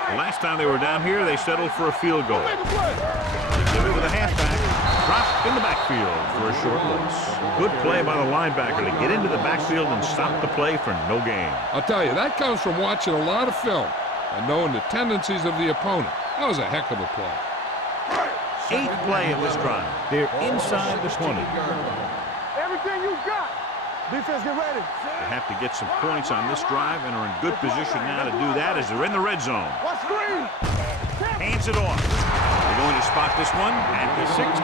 The last time they were down here, they settled for a field goal. They give it to the halfback. Drop in the backfield for a short loss. Good play by the linebacker to get into the backfield and stop the play for no gain. I'll tell you, that comes from watching a lot of film and knowing the tendencies of the opponent. That was a heck of a play. 8th play of this drive. They're inside the 20. Everything you got. Defense, get ready. They have to get some points on this drive and are in good position now to do that as they're in the red zone. Watch screen. Hands it off. They're going to spot this one at the 16.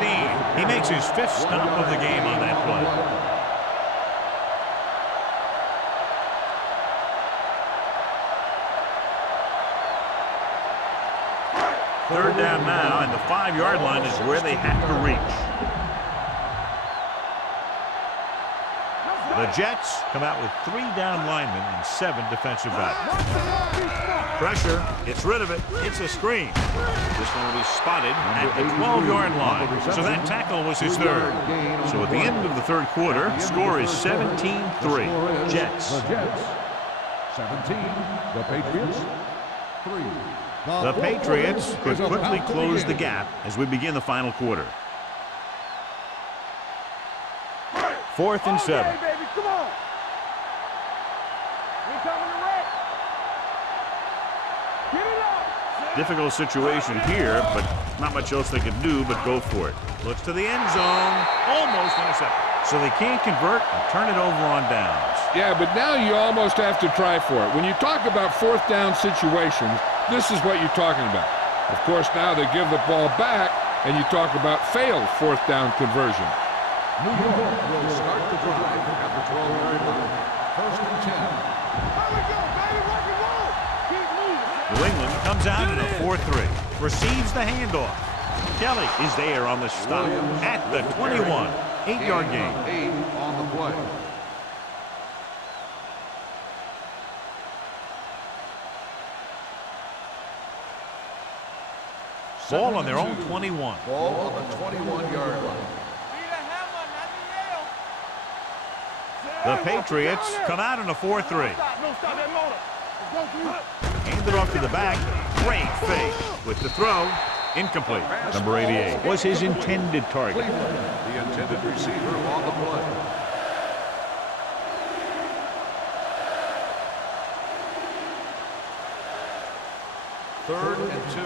He makes his 5th stop of the game on that play. Third down now, and the 5-yard line is where they have to reach. The Jets come out with 3 down linemen and 7 defensive backs. Pressure, gets rid of it, it's a screen. This one will be spotted at the 12-yard line. So that tackle was his 3rd. So at the end of the 3rd quarter, the score is 17-3. Jets. The Jets, 17. The Patriots, 3. The Patriots could quickly close the gap as we begin the final quarter. 4th and 7. Okay, baby, come on. We coming to wreck. Get it up. Difficult situation here, but not much else they can do but go for it. Looks to the end zone, almost intercepted. So they can't convert and turn it over on downs. Yeah, but now you almost have to try for it. When you talk about 4th down situations, this is what you're talking about. Of course, now they give the ball back, and you talk about failed 4th down conversion. New York will start the drive at the 12-yard line. 1st and 10. Here we go, baby. Rock and roll. Keep moving. New England comes out in a 4-3. Receives the handoff. Kelly is there on the stop at the 21. 8-yard gain. 8 on the play. Ball on their own 21. Ball on the 21-yard line. The Patriots come out in a 4-3. No, stop that motor. Let's go, Hand it off to the back. Great fake with the throw. Incomplete. Number 88 was his intended target. The intended receiver on the play. Third and 2.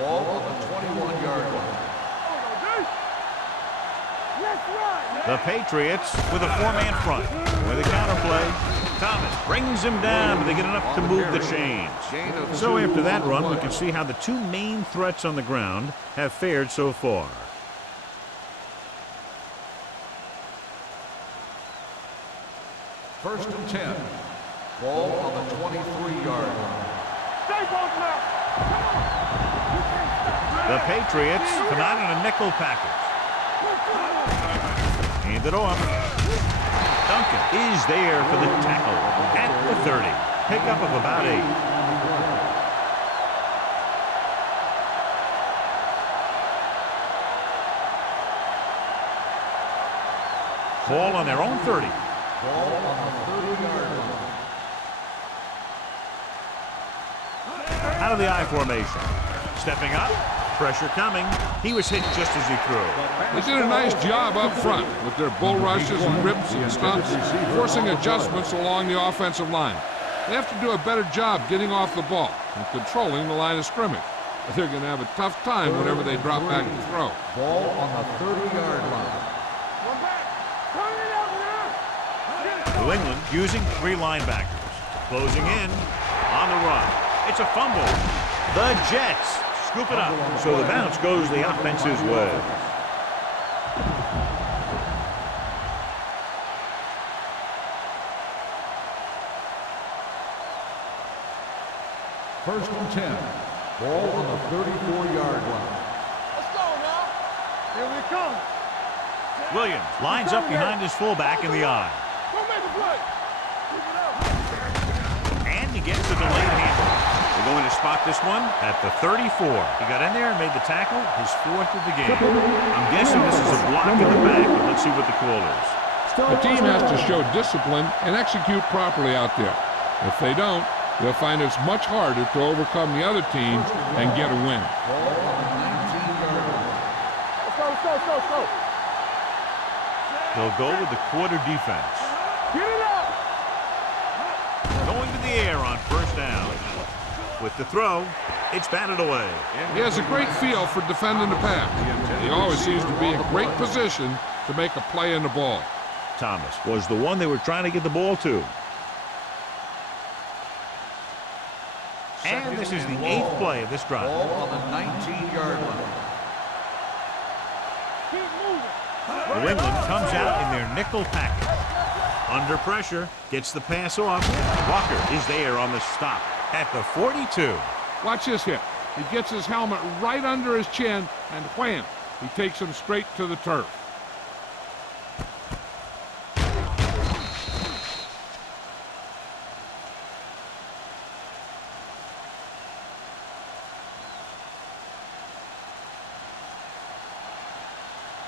Ball on the 21-yard line. The Patriots with a 4-man front. With a counterplay, Thomas brings him down, but they get enough to move the chains. So after that run, we can see how the two main threats on the ground have fared so far. First and 10. Ball on the 23-yard line. The Patriots come out in a nickel package. Hand it off. Duncan is there for the tackle at the 30. Pickup of about 8. Ball on their own 30. Ball on the 30-yard line. Out of the I formation. Stepping up. Pressure coming. He was hit just as he threw. They did a nice job up front with their bull rushes and rips and stunts, forcing adjustments along the offensive line. They have to do a better job getting off the ball and controlling the line of scrimmage. They're going to have a tough time whenever they drop back to throw. Ball on the 30-yard line. New England using 3 linebackers. Closing in on the run. It's a fumble. The Jets scoop it up. So the bounce goes the offense's way. First and 10. Ball on the 34-yard line. Let's go now. Here we come. Williams lines up behind his fullback in the I. Go make a play. And he gets the delayed handle. They're going to spot this one at the 34. He got in there and made the tackle, his 4th of the game. I'm guessing this is a block in the back, but let's see what the call is. The team has to show discipline and execute properly out there. If they don't, they'll find it's much harder to overcome the other team and get a win. Ball on the 19-yard line. Let's go. They'll go with the quarter defense. Get it up. Going to the air on first down. With the throw, it's batted away. He has a great feel for defending the pass. He always seems to be in great position to make a play in the ball. Thomas was the one they were trying to get the ball to. And this is the 8th play of this drive. Ball on the 19-yard line. New England comes out in their nickel package. Under pressure, gets the pass off. Walker is there on the stop at the 42. Watch this hit. He gets his helmet right under his chin, and wham, he takes him straight to the turf.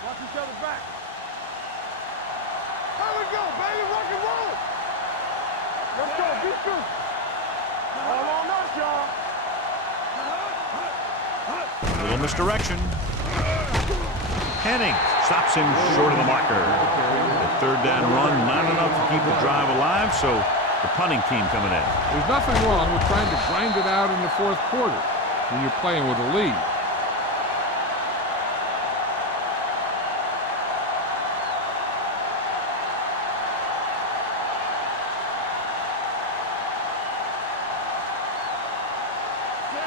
Watch each other back. There we go, baby. Rock and roll. Let's go. Be true. All on us, y'all. Little misdirection. Henning stops him short of the marker. The 3rd down run, not enough to keep the drive alive, so the punting team coming in. There's nothing wrong with trying to grind it out in the 4th quarter when you're playing with a lead.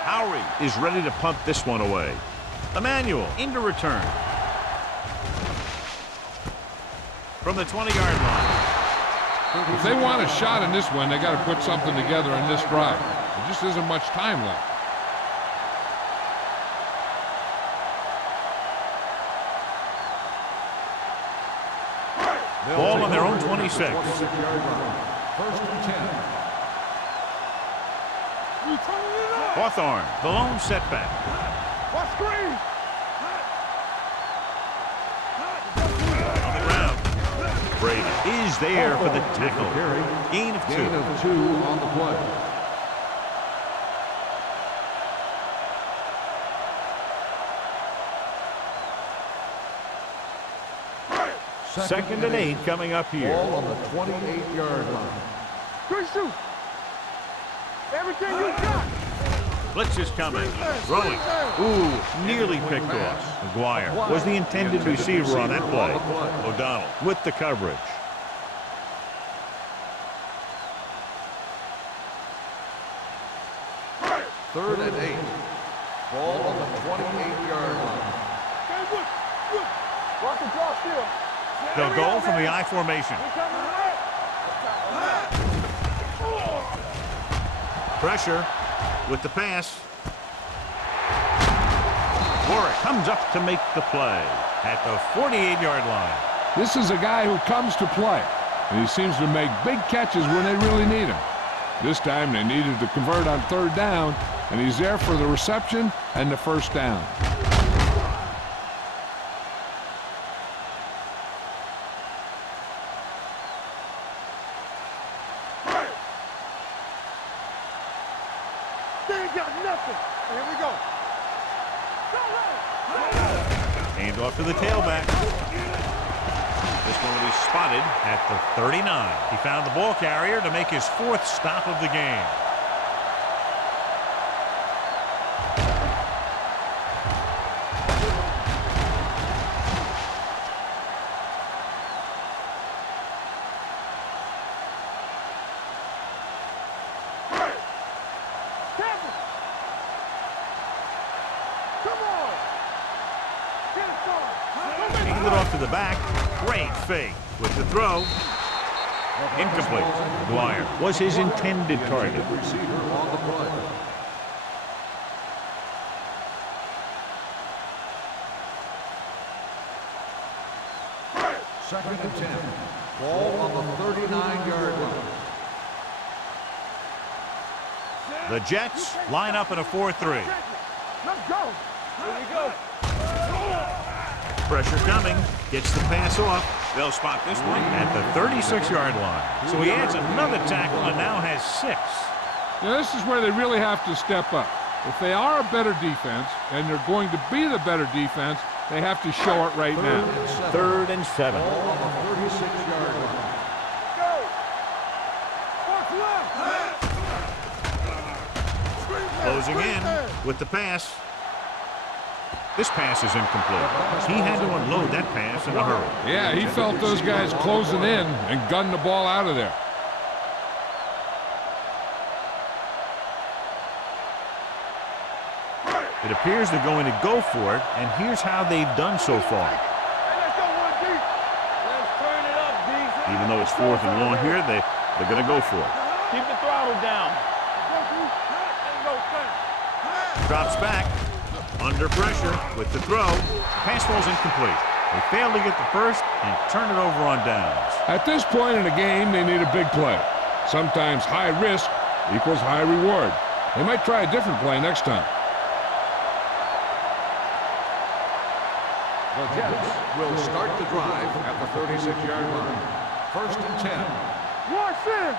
Howery is ready to punt this one away. Emmanuel into return. From the 20-yard line. If they want a shot in this one, they got to put something together in this drive. There just isn't much time left. Ball on their own 26. 26-yard line. First and 10. Hawthorne, the lone setback. Watch screen. On the ground. Brady is there for the tackle. Gain of 2. Gain of 2 on the play. Second and 8 coming up here. Ball on the 28-yard line. Good shoot. Everything you got. Blitz is coming. Throwing. Ooh, nearly picked off. McGuire was the intended receiver on that play. O'Donnell with the coverage. Third and 8. Ball on the 28-yard line. Watch the draw still. They'll go from the I formation. Pressure with the pass. Warwick comes up to make the play at the 48-yard line. This is a guy who comes to play, and he seems to make big catches when they really need him. This time they needed to convert on third down, and he's there for the reception and the first down. They ain't got nothing. Here we go. Hand off to the tailback. This one will be spotted at the 39. He found the ball carrier to make his 4th stop of the game. Hand it off to the back. Great fake with the throw. Incomplete. McGuire was his intended target. Receiver on the play. Second and 10. Ball on the 39-yard line. The Jets line up in a 4-3. Let's go. Here we go. Pressure coming. Gets the pass off. They'll spot this one at the 36-yard line. So he adds another tackle and now has 6. Now, this is where they really have to step up. If they are a better defense, and they're going to be the better defense, they have to show it right now. Third and 7. Ball on the 36-yard line. Go. What's left? Closing in with the pass. This pass is incomplete. He had to unload that pass in a hurry. Yeah, he felt those guys closing in and gunned the ball out of there. It appears they're going to go for it, and here's how they've done so far. Hey, let's go one deep. Let's turn it up, D. Even though it's 4th and long here, they're going to go for it. Keep the throttle down. Ain't no thing. Drops back. Under pressure with the throw. Pass falls incomplete. They fail to get the first and turn it over on downs. At this point in the game, they need a big play. Sometimes high risk equals high reward. They might try a different play next time. The Jets will start the drive at the 36-yard line. First and 10. Watch this.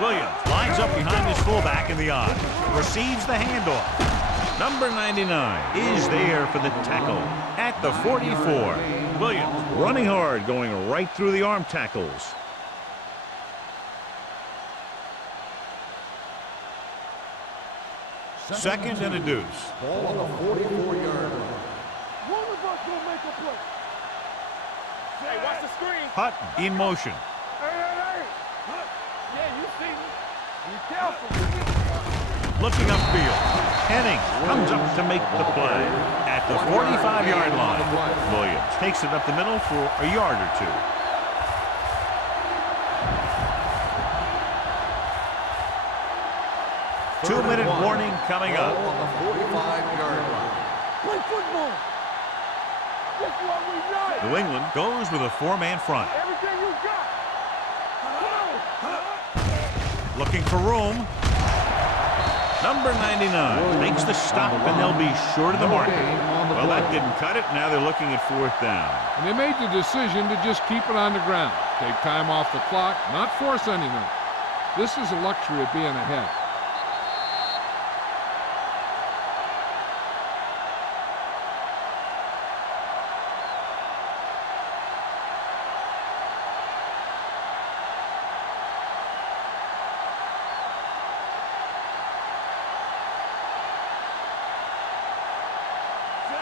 Williams lines up behind his fullback in the I. Receives the handoff. Number 99 is there for the tackle at the 44. Williams running hard, going right through the arm tackles. Second and a deuce. Ball on the 44-yard line. One of us will make a play. Hey, watch the screen. Hutton in motion. Hey. Yeah, you see me. Be careful. Looking upfield. Henning comes up to make the play at the 45-yard line. Williams takes it up the middle for a yard or 2. Two-minute warning coming up. On the 45-yard line. Play football. That's what we like. New England goes with a 4-man front. Everything you got. Come on. Looking for room. Number 99 makes the stop, and they'll be short of the mark. Well, that didn't cut it. Now they're looking at 4th down. And they made the decision to just keep it on the ground. Take time off the clock, not force anything. This is the luxury of being ahead.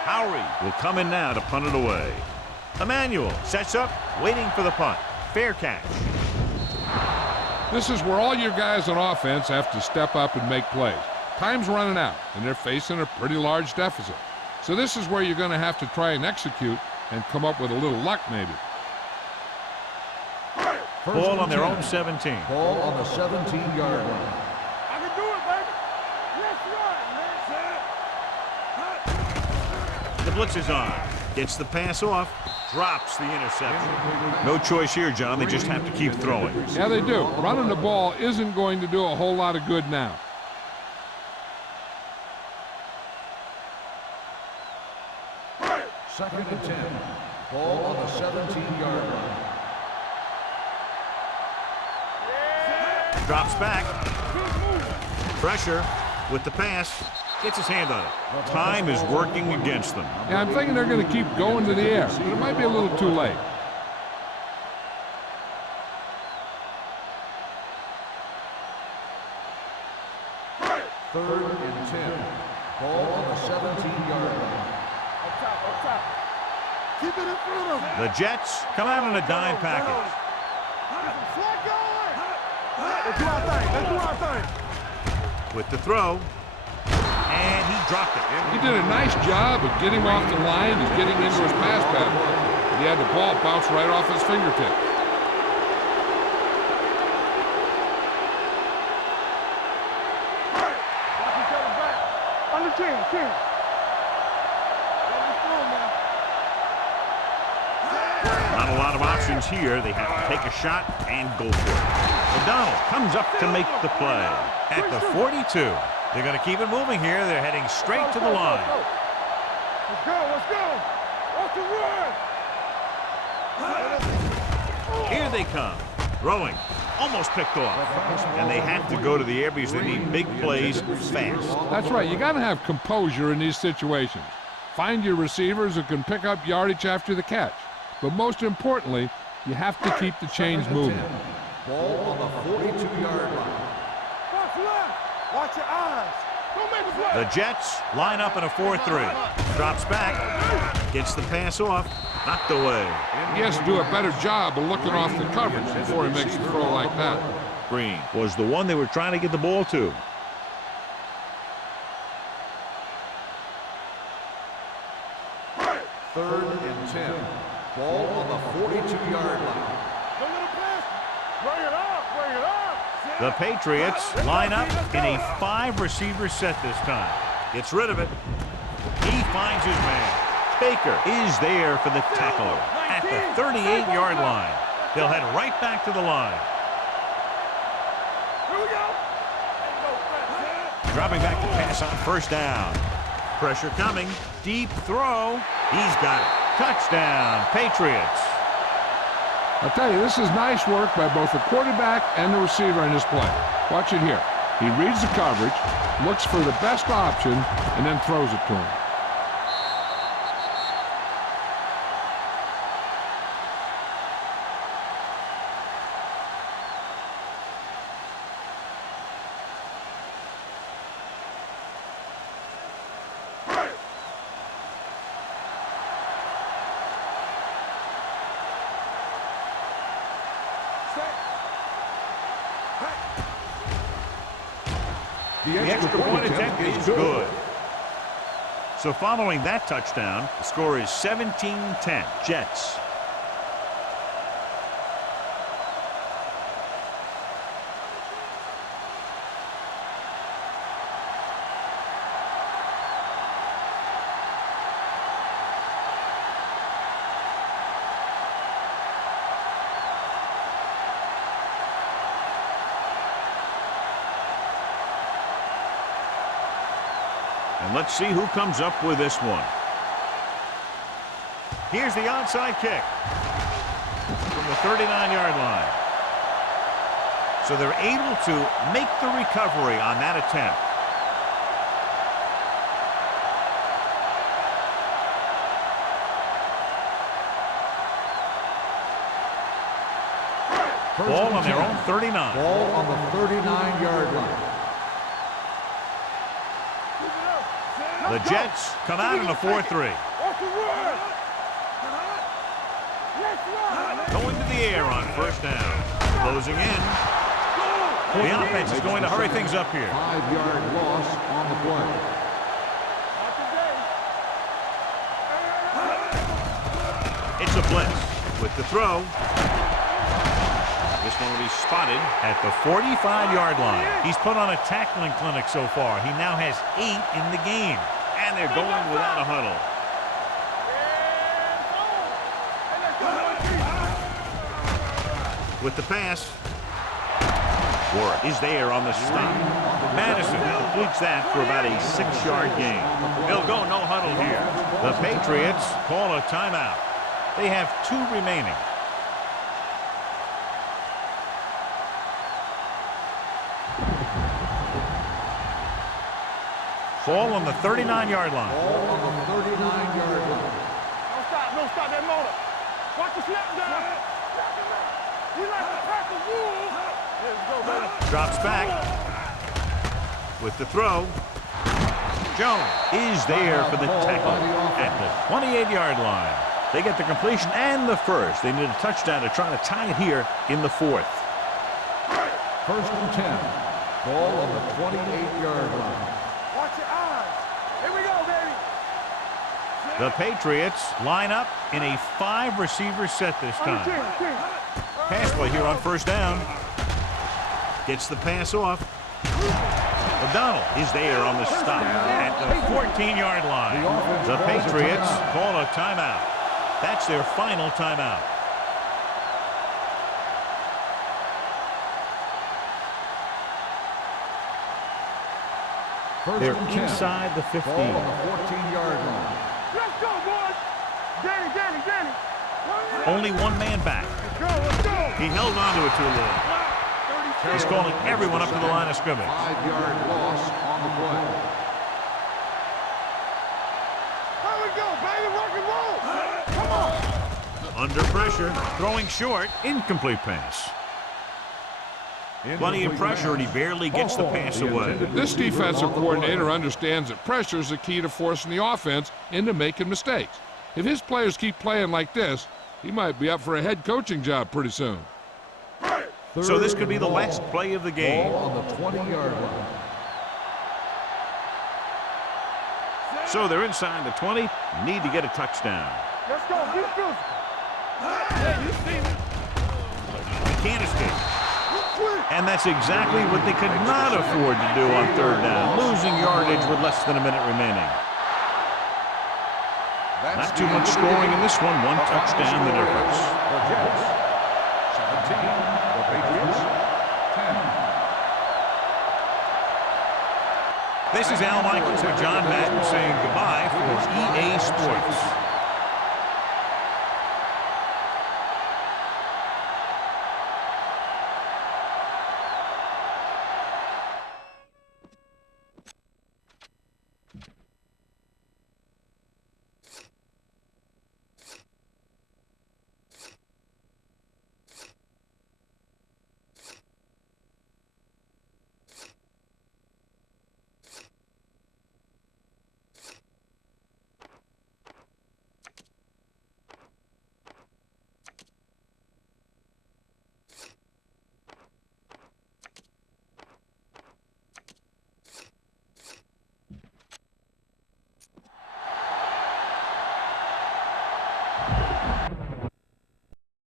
Howery will come in now to punt it away. Emmanuel sets up, waiting for the punt. Fair catch. This is where all your guys on offense have to step up and make plays. Time's running out, and they're facing a pretty large deficit. So this is where you're going to have to try and execute and come up with a little luck, maybe. Ball on their own 17. Ball on the 17-yard line. I can do it, baby. Let's run, man. The blitz is on. Gets the pass off. Drops the interception. No choice here, John. They just have to keep throwing. Yeah, they do. Running the ball isn't going to do a whole lot of good now. Second and 10. Ball on the 17-yard line. Drops back. Pressure with the pass. Gets his hand on it. Time is working against them. Yeah, I'm thinking they're going to keep going to the air, but it might be a little too late. Third and 10. Ball on the 17-yard line. Up top, up top. Keep it in front of him. The Jets come out in a dime package. Flat going. Let's do our thing. Let's do our thing. With the throw. And he dropped it. He did a nice job of getting off the line and getting into his pass pattern. He had the ball bounce right off his fingertip. Watch each other back. On the 10. Not a lot of options here. They have to take a shot and go for it. O'Donnell comes up to make the play. At the 42. They're going to keep it moving here. They're heading straight to the line. Let's go. Watch the run. Here they come. Throwing. Almost picked off. And they have to go to the air because they need big plays fast. That's right. You got to have composure in these situations. Find your receivers who can pick up yardage after the catch. But most importantly, you have to keep the chains moving. Ball on the 42-yard line. Watch left. Watch your eyes. Don't make a play. The Jets line up in a 4-3. Drops back. Gets the pass off. Knocked away. He has to do a better job of looking off the coverage before he makes a throw like that. Green was the one they were trying to get the ball to. Third and 10. Ball on the 42-yard line. Don't let him pass. Bring it up. The Patriots line up in a 5-receiver set this time. Gets rid of it. He finds his man. Baker is there for the tackle at the 38-yard line. They'll head right back to the line. Here we go. Dropping back to pass on first down. Pressure coming. Deep throw. He's got it. Touchdown, Patriots. I'll tell you, this is nice work by both the quarterback and the receiver in this play. Watch it here. He reads the coverage, looks for the best option, and then throws it to him. The extra point attempt is good. So following that touchdown, the score is 17-10, Jets. And let's see who comes up with this one. Here's the onside kick. From the 39-yard line. So they're able to make the recovery on that attempt. Ball on their own 39. Ball on the 39-yard line. The Jets come out in a 4-3. Going to the air on first down. Closing in. The offense is going to hurry things up here. 5-yard loss on the play. It's a blitz with the throw. This one will be spotted at the 45-yard line. He's put on a tackling clinic so far. He now has 8 in the game. And they're going without a huddle. With the pass. Warwick is there on the stop. Madison completes that for about a 6-yard gain. They'll go no huddle here. The Patriots call a timeout. They have 2 remaining. Ball on the 39-yard line. Ball on the 39-yard line. Don't stop that motor. Watch the snap down. You like to pack the rules. Let's go, baby. Drops back. With the throw. Jones is there for the tackle at the 28-yard line. They get the completion and the first. They need a touchdown to try to tie it here in the 4th. 1st and 10. Ball on the 28-yard line. Watch your eyes. Here we go, baby. The Patriots line up in a 5-receiver set this time. Pass play here on first down. Gets the pass off. O'Donnell is there on the stop at the 14-yard line. The Patriots call a timeout. That's their final timeout. They're inside the 15. Ball on the 14-yard line. Let's go, boys. Danny. Only one man back. Let's go. He held on to it too long. He's calling everyone up to the line of scrimmage. 5-yard loss on the play. Here we go, baby. Rock and roll. Come on. Under pressure, throwing short, incomplete pass. Plenty of pressure, and he barely gets the pass away. This defensive coordinator understands that pressure is the key to forcing the offense into making mistakes. If his players keep playing like this, he might be up for a head coaching job pretty soon. So this could be the last play of the game. Ball on the 20-yard line. So they're inside the 20, need to get a touchdown. Let's go. Be physical. Hey, you see me? He can't escape. And that's exactly what they could not afford to do on third down, losing yardage with less than a minute remaining. Not too much scoring in this one touchdown the difference. The Jets, 17. The Patriots, 10. This is Al Michaels with John Madden saying goodbye for EA Sports.